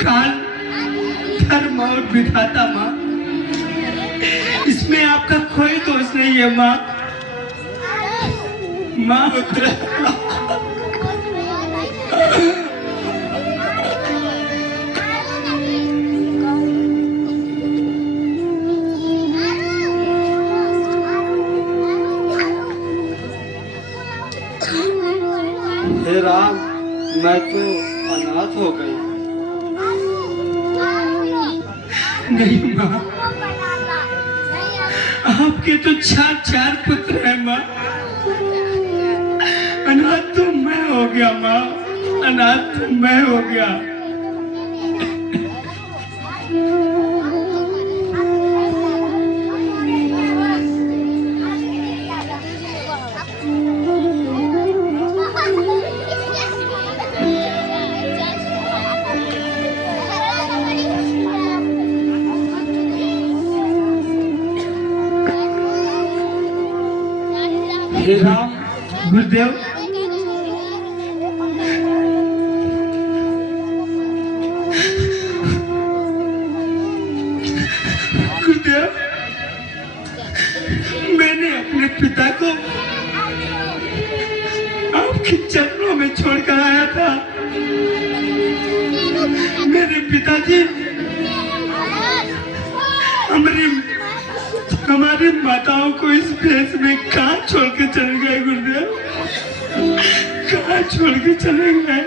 काल, धर्म और विधाता माँ। इसमें आपका कोई दोष नहीं है माँ। माँ पुत्र, हे राम, मैं तो अनाथ हो गई। नहीं माँ, आपके तो चार पुत्र हैं माँ। अनाथ तो मैं हो गया माँ, अनाथ तो मैं हो गया। हे राम, गुरुदेव, गुरुदेव, मैंने अपने पिता को आपके चरणों में छोड़कर आया था। मेरे पिताजी हमारी माताओं को इस भेष में कहाँ छोड़ के चले गए गुरुदेव? कहाँ छोड़ के चले गए?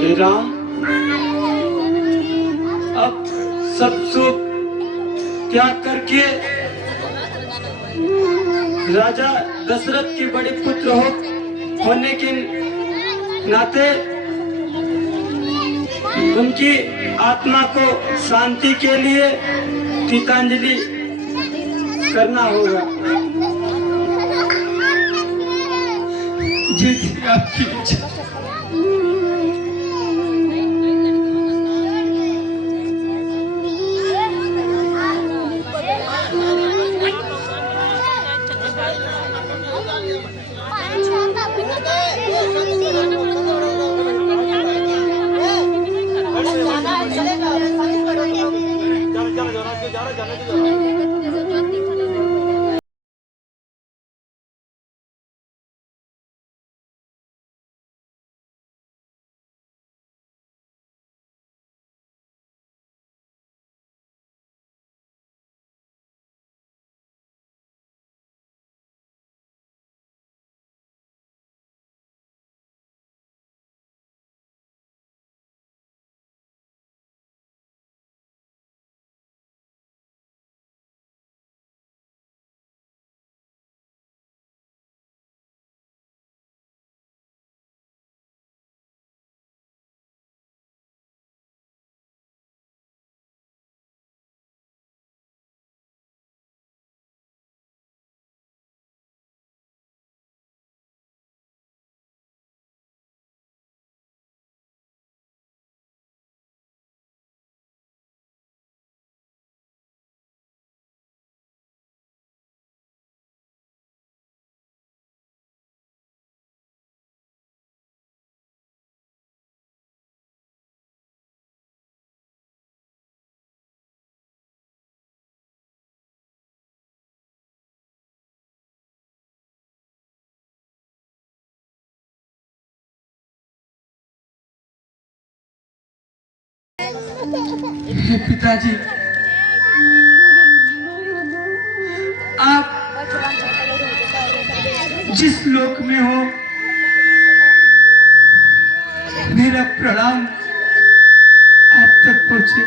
हे राम, अब सब सुख त्याग करके राजा दशरथ के बड़े पुत्र होने के नाते उनकी आत्मा को शांति के लिए गीतांजलि करना होगा। जैसे आपकी इच्छा। हे पिताजी, आप जिस लोक में हो, मेरा प्रणाम आप तक पहुंचे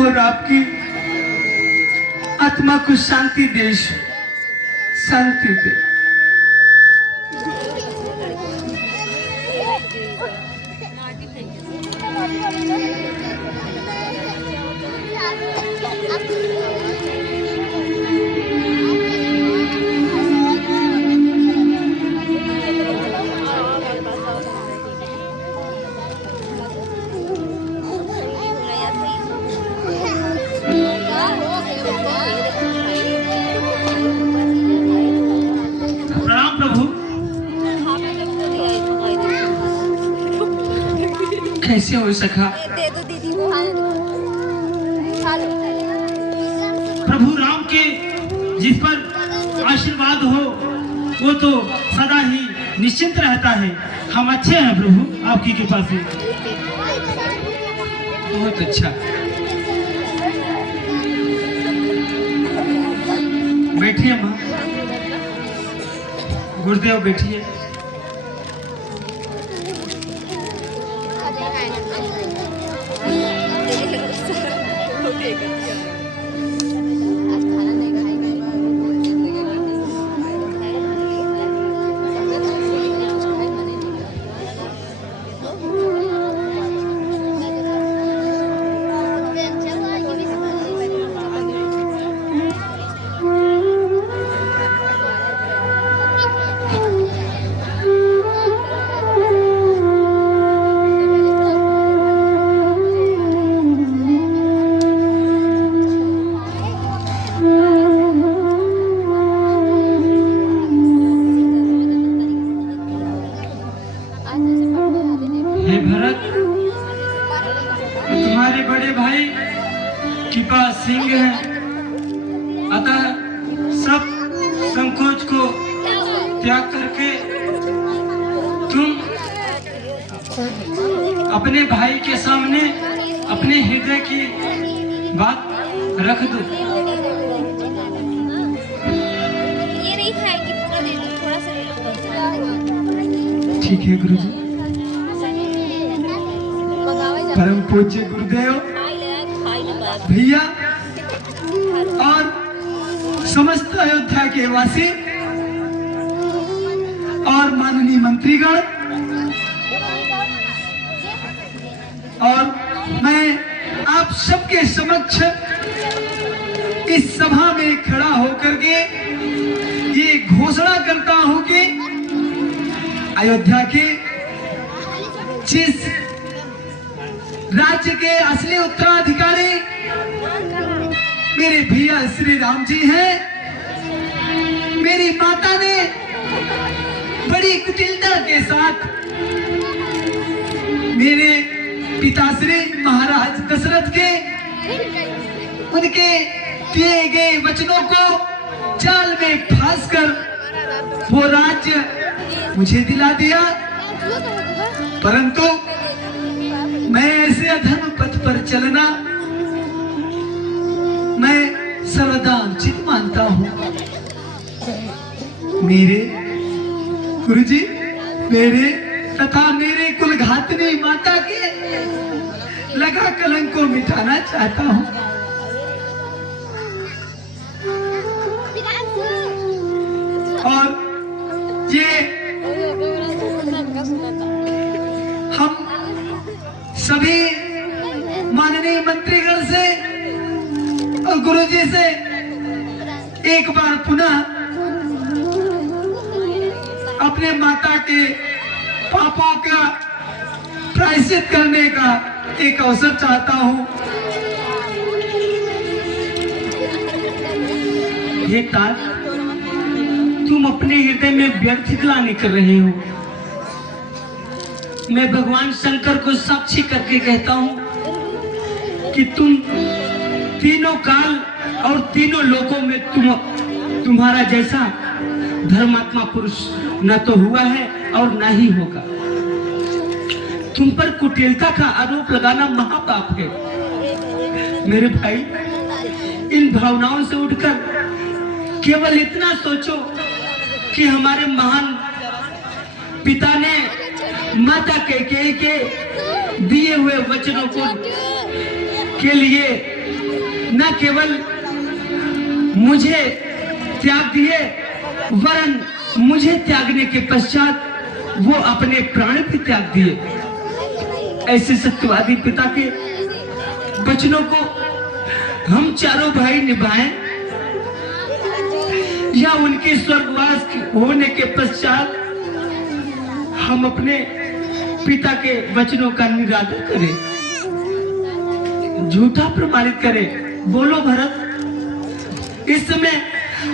और आपकी आत्मा को शांति दे, शांति दे। प्रणाम प्रभु। कैसे हो सका? दे दो दीदी को। प्रभु राम के जिस पर आशीर्वाद हो वो तो सदा ही निश्चिंत रहता है। हम अच्छे हैं प्रभु, आपकी कृपा से। बहुत अच्छा। बैठिए माँ। गुरुदेव बैठिए। हे भरत, तुम्हारे बड़े भाई कृपा सिंह हैं, अतः सब संकोच को त्याग करके तुम अपने भाई के सामने अपने हृदय की बात रख दो। ये नहीं खाएगी, पूरा दे दो, थोड़ा सा ले लो। ठीक है गुरुजी। परम पूज्य गुरुदेव, भैया और समस्त अयोध्या के वासी और माननीय मंत्रीगण, और मैं आप सबके समक्ष इस सभा में खड़ा होकर के ये घोषणा करता हूं कि अयोध्या के जिस राज्य के असली उत्तराधिकारी मेरे भैया श्री राम जी हैं, मेरी माता ने बड़ी कुटिलता के साथ मेरे पिताश्री महाराज दशरथ के उनके दिए गए वचनों को जाल में फांस कर वो राज्य मुझे दिला दिया, परंतु मैं ऐसे अधर्म पथ पर चलना मैं सर्वदा अनुचित मानता हूँ। मेरे गुरुजी, मेरे तथा मेरे कुलघातनी माता के लगा कलंक को मिटाना चाहता हूँ। और ये हम सभी माननीय मंत्रीगण से और गुरुजी से एक बार पुनः अपने माता के पापों का प्रायश्चित करने का एक अवसर चाहता हूँ। ये तात, तुम अपने हृदय में व्यर्थ ग्लानि कर रहे हो। मैं भगवान शंकर को साक्षी करके कहता हूँ कि तुम तीनों काल और तीनों लोकों में तुम्हारा जैसा धर्मात्मा पुरुष न तो हुआ है और न ही होगा। तुम पर कुटिलता का आरोप लगाना महापाप है। मेरे भाई, इन भावनाओं से उठकर केवल इतना सोचो कि हमारे महान पिता ने माता कैकेयी के दिए हुए वचनों को के लिए न केवल मुझे त्याग दिए, वरन मुझे त्यागने के पश्चात वो अपने प्राण भी त्याग दिए। ऐसे सत्यवादी पिता के वचनों को हम चारों भाई निभाएं या उनके स्वर्गवास होने के पश्चात हम अपने पिता के वचनों का निरादर करें, झूठा प्रमाणित करें। बोलो भरत, इस समय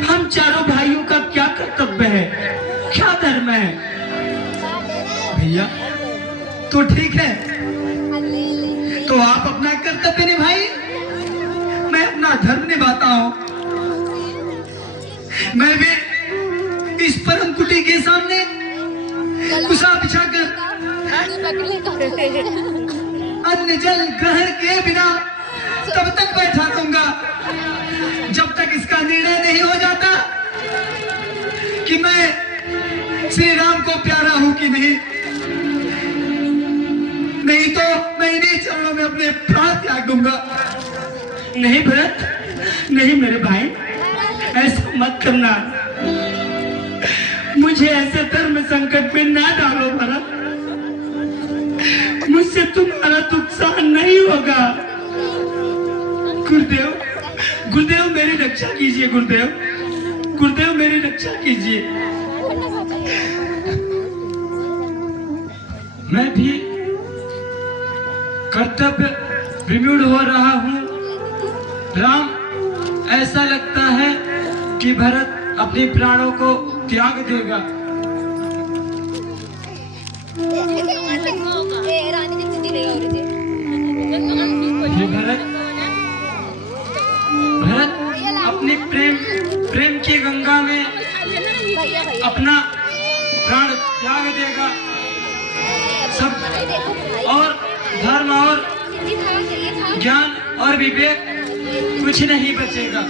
हम चारों भाइयों का क्या कर्तव्य है, क्या धर्म है? भैया तो ठीक है, तो आप अपना कर्तव्य निभाइए, मैं अपना धर्म निभाता हूँ। मैं भी इस परम कुटी के सामने कुशा बिछाकर अन्न जल ग्रहण किए बिना तब तक बैठा रहूंगा जब तक इसका निर्णय नहीं हो जाता कि मैं श्री राम को प्यारा हूं कि नहीं। नहीं तो मैं इन्हीं चरणों में अपने प्राण त्याग दूंगा। नहीं भरत, नहीं मेरे भाई, ऐसा मत करना। मुझे ऐसे धर्म संकट में ना डालो भरत। मुझसे तुम्हारा नुकसान नहीं होगा। गुरुदेव, गुरुदेव मेरी रक्षा कीजिए। गुरुदेव, गुरुदेव मेरी रक्षा कीजिए। मैं भी कर्तव्य विमूढ़ हो रहा हूँ। राम, ऐसा लगता है कि भरत अपने प्राणों को त्याग देगा। ये भरत अपने प्रेम की गंगा में अपना प्राण त्याग देगा। सब और धर्म और ज्ञान और विवेक कुछ नहीं बचेगा।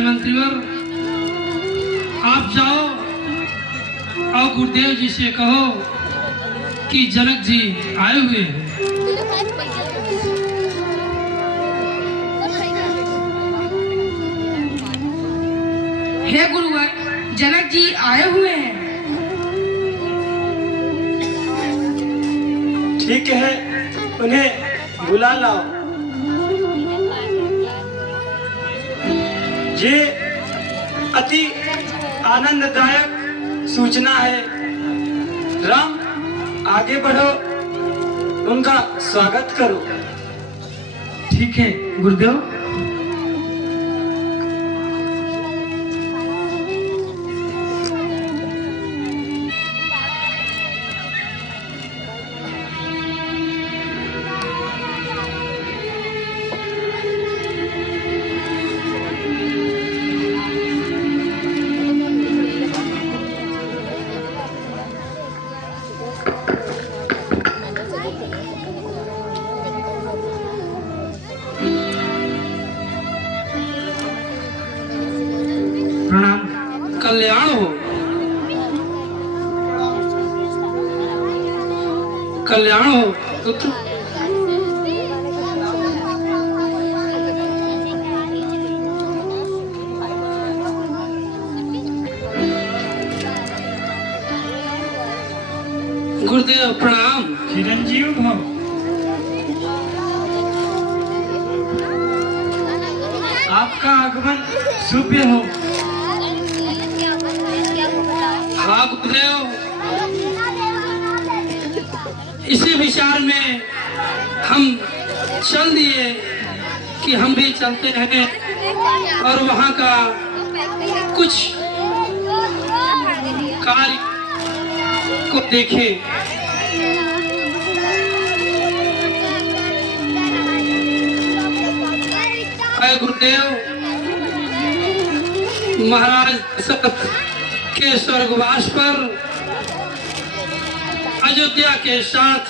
मंत्रीवर, आप जाओ और गुरुदेव जी से कहो कि जनक जी आए हुए हैं। हे गुरुवर, जनक जी आए हुए हैं। ठीक है, उन्हें बुला लाओ। ये अति आनंददायक सूचना है। राम, आगे बढ़ो, उनका स्वागत करो। ठीक है गुरुदेव। प्रणाम। कल्याण हो, कल्याण हो पुत्र। गुरुदेव प्रणाम। चिरंजीव भव। आपका आगमन शुभ हो। हाँ गुरुदेव, इसी विचार में हम चल दिए कि हम भी चलते रहे और वहाँ का कुछ कार्य को देखें। गुरुदेव, महाराज दशरथ के स्वर्गवास पर अयोध्या के साथ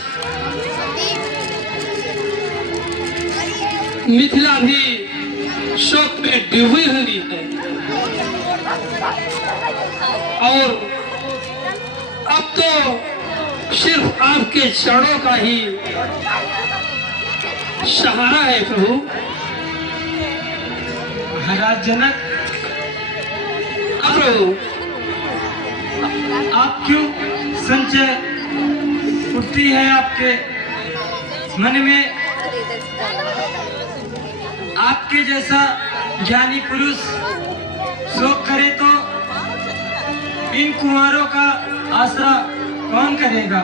मिथिला भी शोक में डूबी हुई है और अब तो सिर्फ आपके चरणों का ही सहारा है प्रभु। महाराज जनक, प्रभु आप क्यों संचय उठती है आपके मन में? आपके जैसा ज्ञानी पुरुष शोक करे तो इन कुंवारों का आसरा कौन करेगा?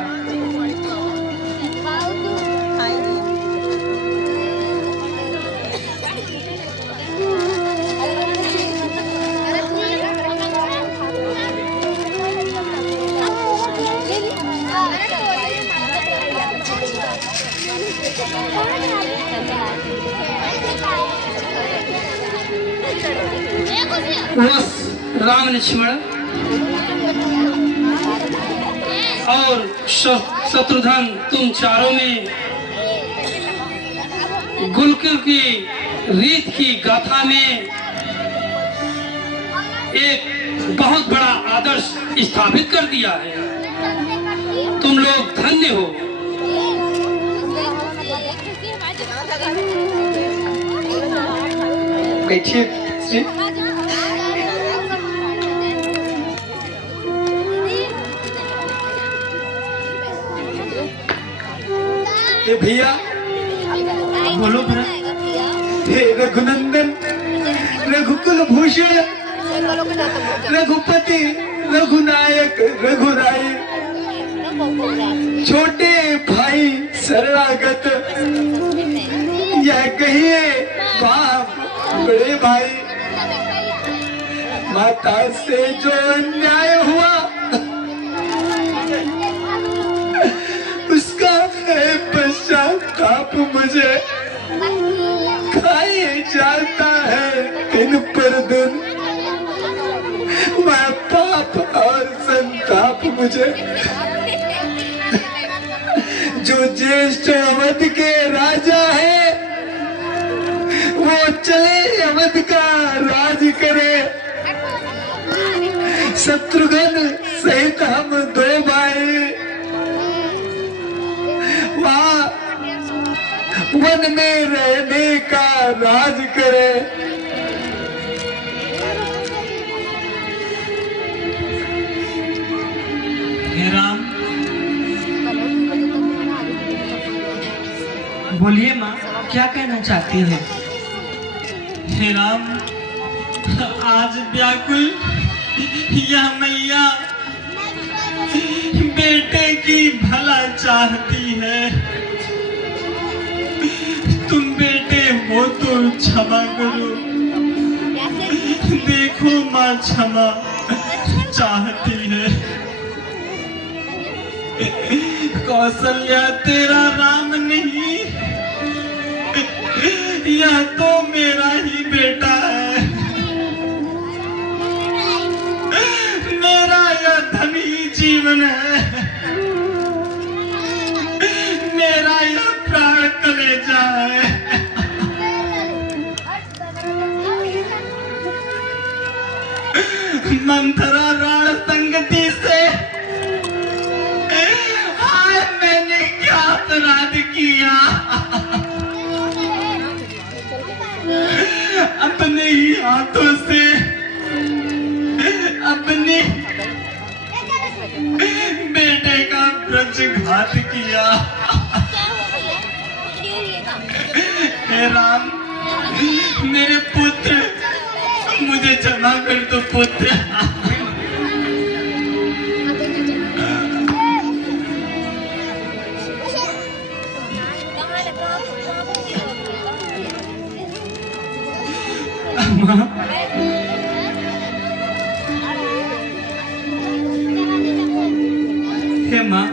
बस राम लक्ष्मण और शत्रुघ्न, तुम चारों में गुरुकुल की रीत की गाथा में एक बहुत बड़ा आदर्श स्थापित कर दिया है। तुम लोग धन्य हो। बैठिए श्री। ये भैया, बोलो भरत। हे रघुनंदन, रघुकुल भूषण, रघुपति, रघुनायक, रघुराय, छोटे भाई शरणागत, यह कहिए बाप बड़े भाई, माता से जो अन्याय हुआ उसका है पश्चाताप मुझे खाए जाता है दिन पर दिन। मैं पाप और संताप मुझे, जो ज्येष्ठ अवध के राजा है वो चले अवध का राज करे। शत्रुघ्न सहित हम दो भाई वहाँ वन में रहने का राज करे। हे राम, बोलिए माँ, क्या कहना चाहती है? हे राम, आज व्याकुल यह मैया बेटे की भला चाहती है। तुम बेटे हो तो क्षमा करो। देखो माँ क्षमा चाहती है। कौशल्या तेरा राम नहीं, यह तो मेरा ही बेटा है। मेरा यह धनी जीवन है, मेरा यह प्राण कलेजा है। मंथरा राण संगति से हाय मैंने क्या अपराध किया। अपने ही हाथों से अपने बेटे का ब्रज क्षमा कर दो पुत्र। माँ, हे माँ,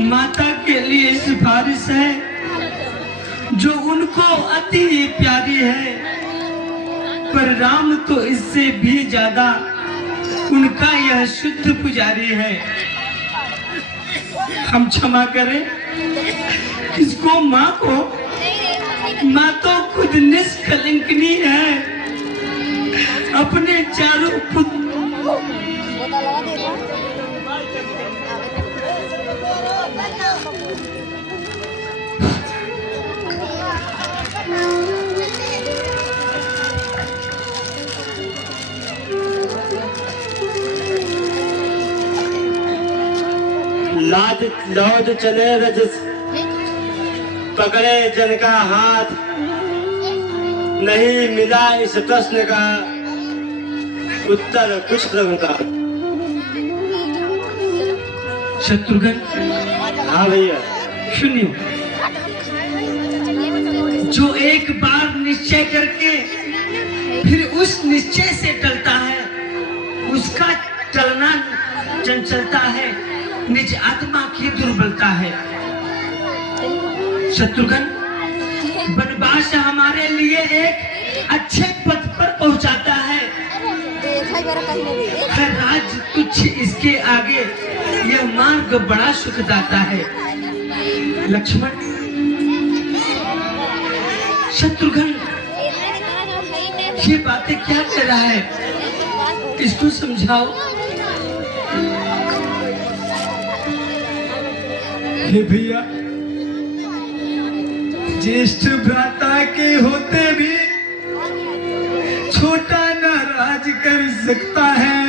माता के लिए सिफारिश है जो उनको अति ही प्यारी है, पर राम तो इससे भी ज्यादा उनका यह शुद्ध पुजारी है। हम क्षमा करें किसको? माँ को। माँ तो खुद निष्कलंकनी है, अपने चारों पुत्र लाद लौट चले रजस, पकड़े जन का हाथ, नहीं मिला इस प्रश्न का उत्तर कुछ प्रभुता। शत्रुघ्न, हाँ भैया, सुनियो, जो एक बार निश्चय करके फिर उस निश्चय से टलता है, उसका टलना चंचलता है, निज आत्मा की दुर्बलता है। शत्रुघ्न, वनवास हमारे लिए एक अच्छे पद पर पहुंचाता है, हर राज तुच्छ इसके आगे यह मार्ग बड़ा सुखदाता है। लक्ष्मण, शत्रुघ्न ये बातें क्या कर रहा है, इसको समझाओ। हे भैया, ज्येष्ठ भ्राता के होते भी छोटा न राज कर सकता है,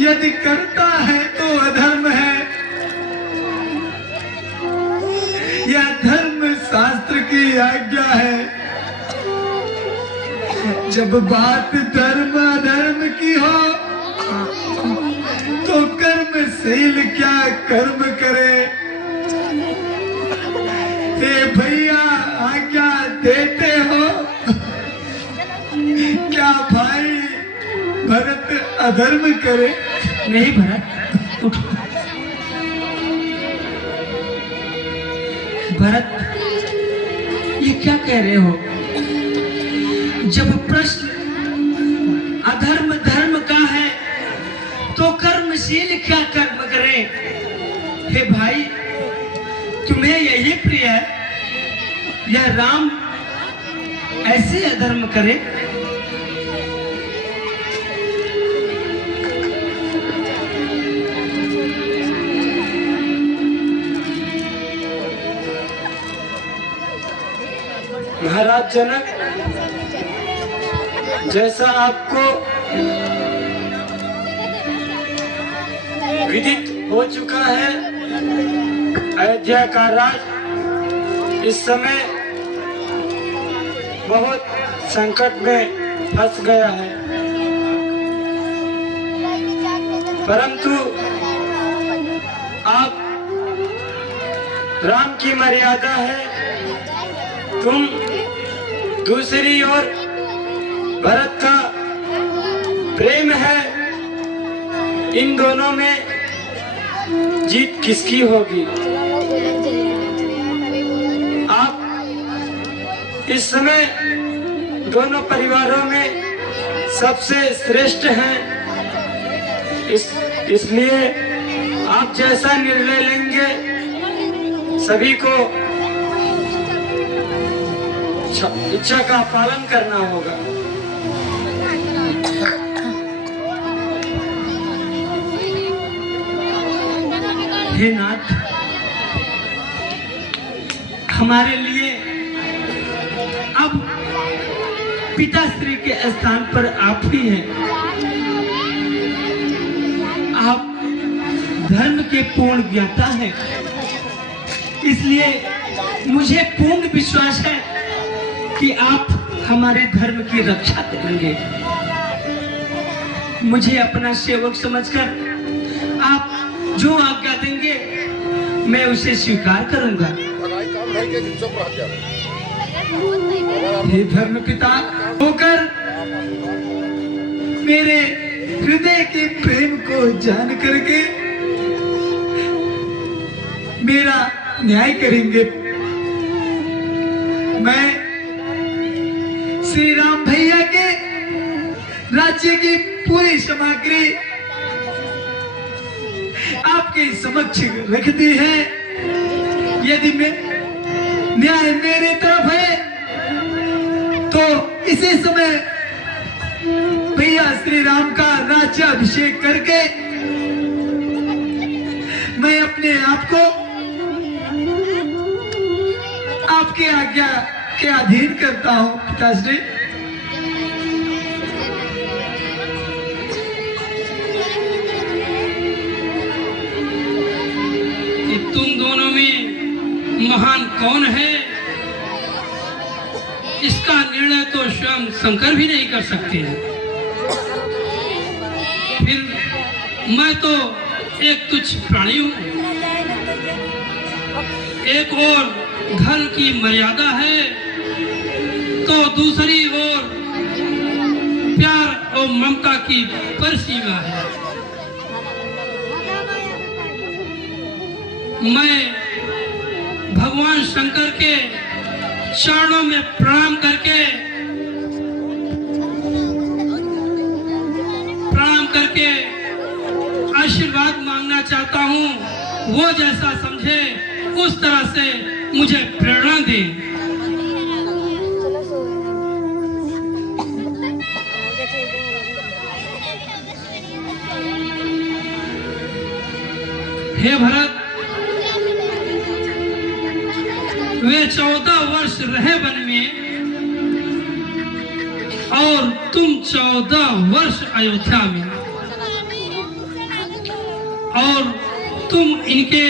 यदि करता है तो अधर्म है। यह धर्म शास्त्र की आज्ञा है। जब बात धर्म अधर्म की हो तो कर्मशील क्या कर्म करे। हे भैया, आज्ञा देते हो क्या भाई भरत अधर्म करे? नहीं भरत, उठ। भरत, ये क्या कह रहे हो? जब प्रश्न अधर्म धर्म का है तो कर्मशील क्या कर्म करे? हे भाई, तुम्हें यही प्रिय है यह राम ऐसे अधर्म करे? महाराज जनक, जैसा आपको विदित हो चुका है, अयोध्या का राज इस समय बहुत संकट में फंस गया है। परंतु आप राम की मर्यादा है, तुम दूसरी ओर भरत का प्रेम है, इन दोनों में जीत किसकी होगी? आप इस समय दोनों परिवारों में सबसे श्रेष्ठ हैं, इसलिए आप जैसा निर्णय लेंगे सभी को इच्छा का पालन करना होगा। हे नाथ, हमारे लिए अब पिताश्री के स्थान पर आप ही हैं। आप धर्म के पूर्ण ज्ञाता हैं, इसलिए मुझे पूर्ण विश्वास है कि आप हमारे धर्म की रक्षा करेंगे। मुझे अपना सेवक समझकर आप जो आज्ञा देंगे मैं उसे स्वीकार करूंगा। हे धर्म पिता होकर मेरे हृदय के प्रेम को जान करके मेरा न्याय करेंगे। मैं श्री राम भैया के राज्य की पूरी सामग्री आपके समक्ष रख दी है। यदि मैं न्याय मेरे तरफ है तो इसी समय भैया श्री राम का राज्याभिषेक करके मैं अपने आप को आपकी आज्ञा के अधीन करता हूं पिताश्री। कि तुम दोनों में महान कौन है, इसका निर्णय तो स्वयं शंकर भी नहीं कर सकते हैं। फिर मैं तो एक तुच्छ प्राणी हूँ। एक ओर धर्म की मर्यादा है तो दूसरी ओर प्यार और ममता की परिसीमा है। मैं भगवान शंकर के चरणों में प्रणाम करके आशीर्वाद मांगना चाहता हूँ। वो जैसा समझे उस तरह से मुझे प्रेरणा दे। हे भरत, वे 14 वर्ष रहे वन में और तुम 14 वर्ष अयोध्या में, और तुम इनके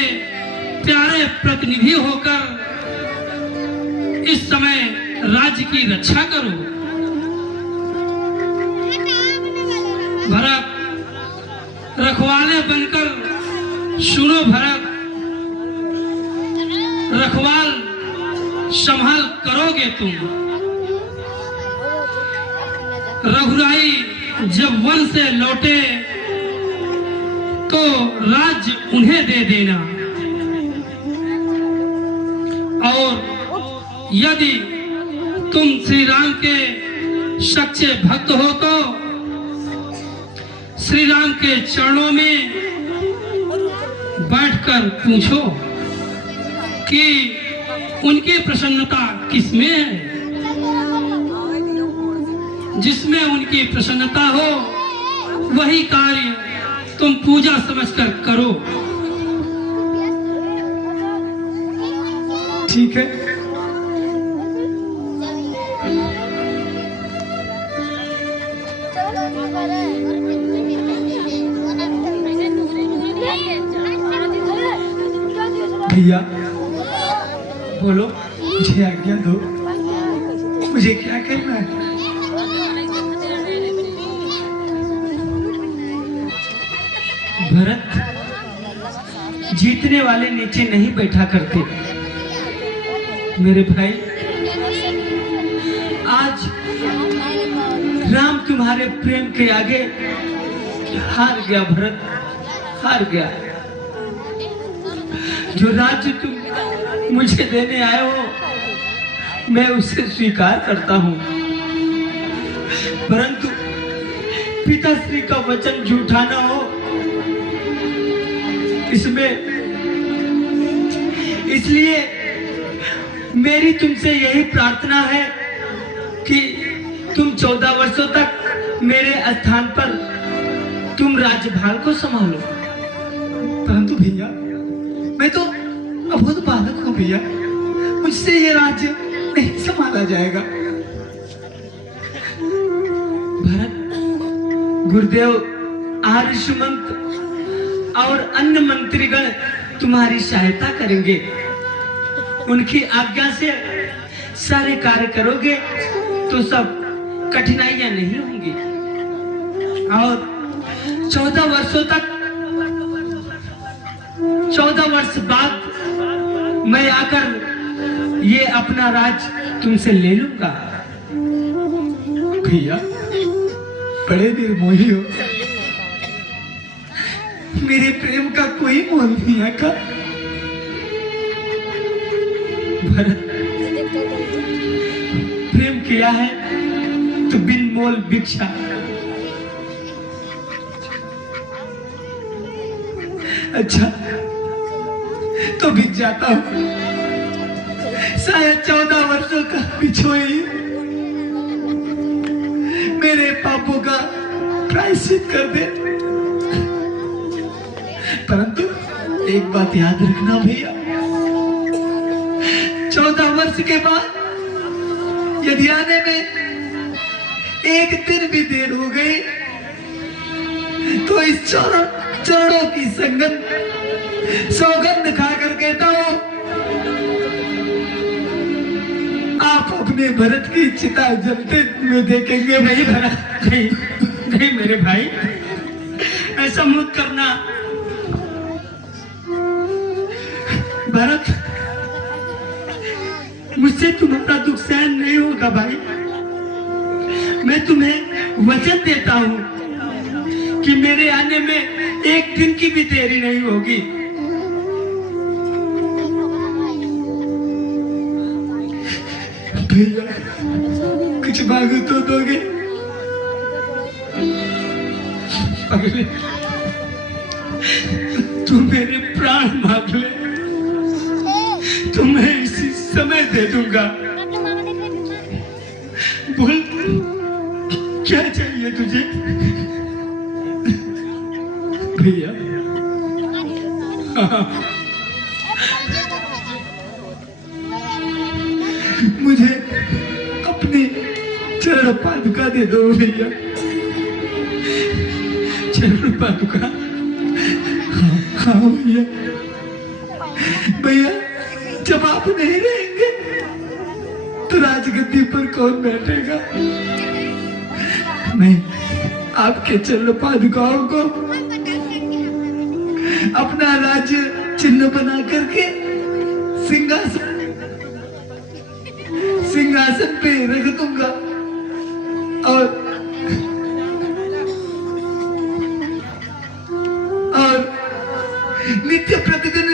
प्यारे प्रतिनिधि होकर इस समय राज्य की रक्षा करो। भरत, रखवाले बनकर सुनो भरत, रखवाल संभाल करोगे तुम। रघुराई जब वन से लौटे तो राज्य उन्हें दे देना, और यदि तुम श्री राम के सच्चे भक्त हो तो श्री राम के चरणों में बैठकर पूछो कि उनकी प्रसन्नता किसमें है। जिसमें उनकी प्रसन्नता हो वही कार्य तुम पूजा समझकर करो। ठीक है। भैया बोलो, मुझे आज्ञा दो, मुझे क्या करना है। भरत, जीतने वाले नीचे नहीं बैठा करते। मेरे भाई, आज राम तुम्हारे प्रेम के आगे हार गया। भरत हार गया। जो राज्य तुम मुझे देने आए हो मैं उसे स्वीकार करता हूँ, परंतु पिताश्री का वचन झूठा न हो इसमें, इसलिए मेरी तुमसे यही प्रार्थना है कि तुम 14 वर्षों तक मेरे स्थान पर तुम राज्यभार को संभालो। परंतु भैया, मैं तो अबोध बालक हूँ भैया, मुझसे ये राज्य नहीं संभाला जाएगा। भरत, गुरुदेव, आर्य सुमंत और अन्य मंत्रीगण तुम्हारी सहायता करेंगे। उनकी आज्ञा से सारे कार्य करोगे तो सब कठिनाइयां नहीं होंगी। और 14 वर्षों तक, 14 वर्ष बाद मैं आकर ये अपना राज तुमसे ले लूंगा। भैया बड़े निर्मोही हो, मेरे प्रेम का कोई मोल नहीं आका। भरत, प्रेम किया है तो बिन मोल भिक्षा। अच्छा तो बिक जाता हूँ, शायद 14 वर्षों का पिछोई मेरे पापों का प्रायश्चित कर दे। परंतु एक बात याद रखना भैया, 14 वर्ष के बाद यदि आने में एक दिन भी देर हो गई तो इस चरणों की संगत सौगंध खाकर कहता हूं, आप अपने भरत की चिता जलते हुए देखेंगे। नहीं भरत, नहीं, नहीं मेरे भाई, ऐसा मत करना। भरत, मुझसे तुम्हारा दुख सहन नहीं होगा भाई। मैं तुम्हें वचन देता हूं कि मेरे आने में एक दिन की भी देरी नहीं होगी। भैया कुछ मांगो तो दोगे? अगले तू मेरे प्राण मांग ले तो मैं इसी समय दे दूंगा। बोल क्या चाहिए तुझे? भैया मुझे अपनी चरण पादुका दे दो भैया। चरण पादुका? हाँ भैया। भैया जब आप नहीं रहेंगे तो राजगद्दी पर कौन बैठेगा? मैं आपके चरण पादुकाओं को अपना राज्य चिन्ह बना करके सिंहासन पे रख दूंगा और नित्य प्रतिदिन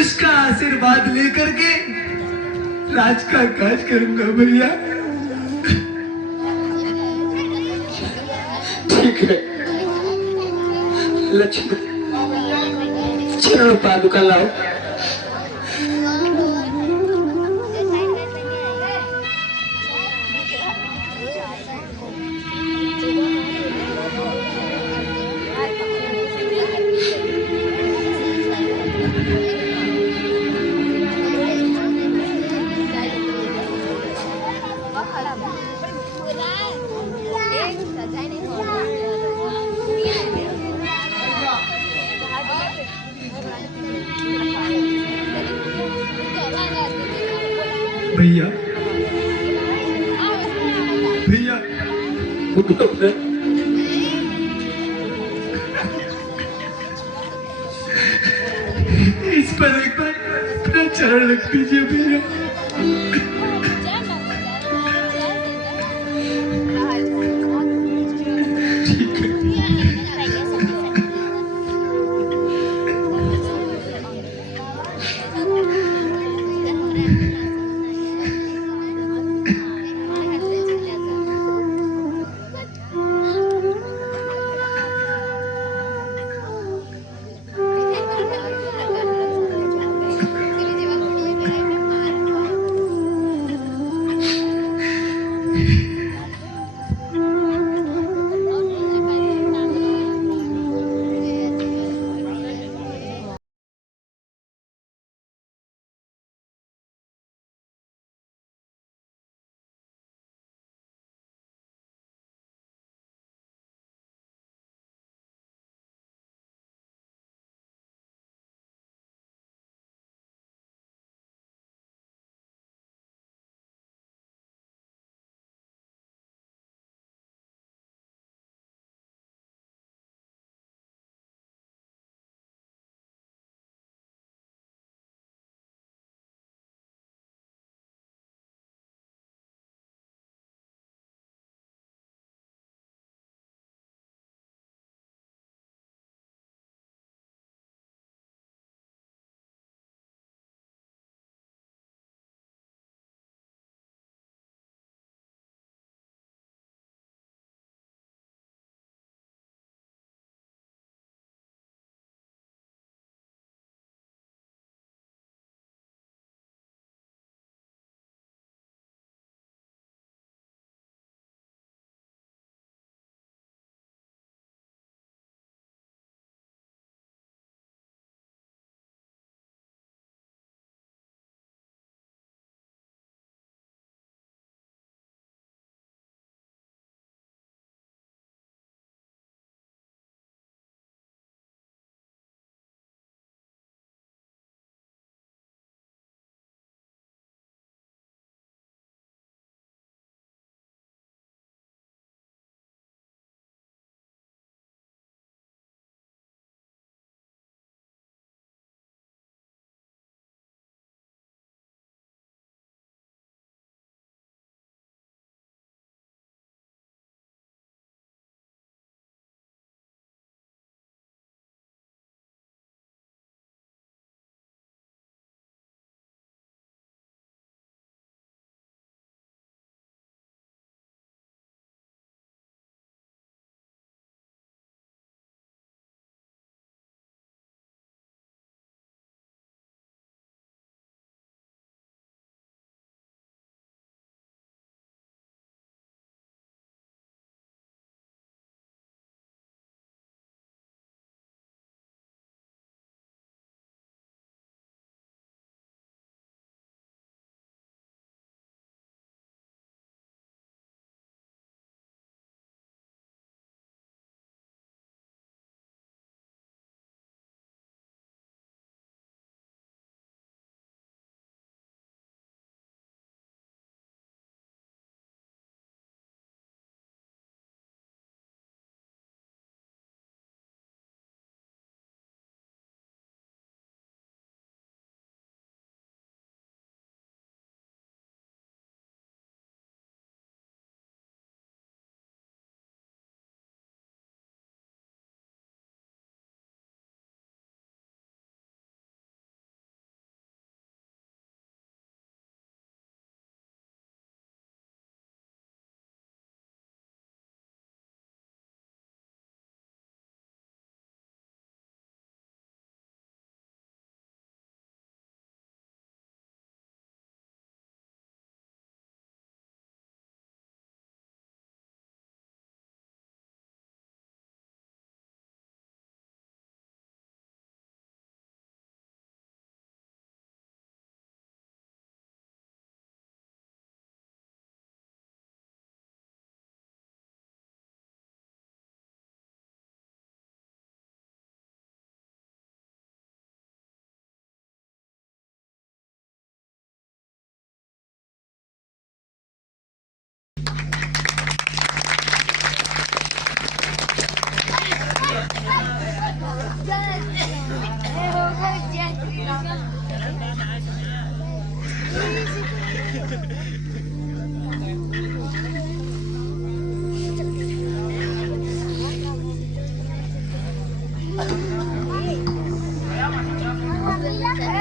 उसका आशीर्वाद लेकर के राज का काज करूंगा भैया। ठीक है लक्ष्मण, चरण पादुका लाओ। भैया भैया इस पर एक बार अपना चरण रख दीजिए भैया। ठीक है।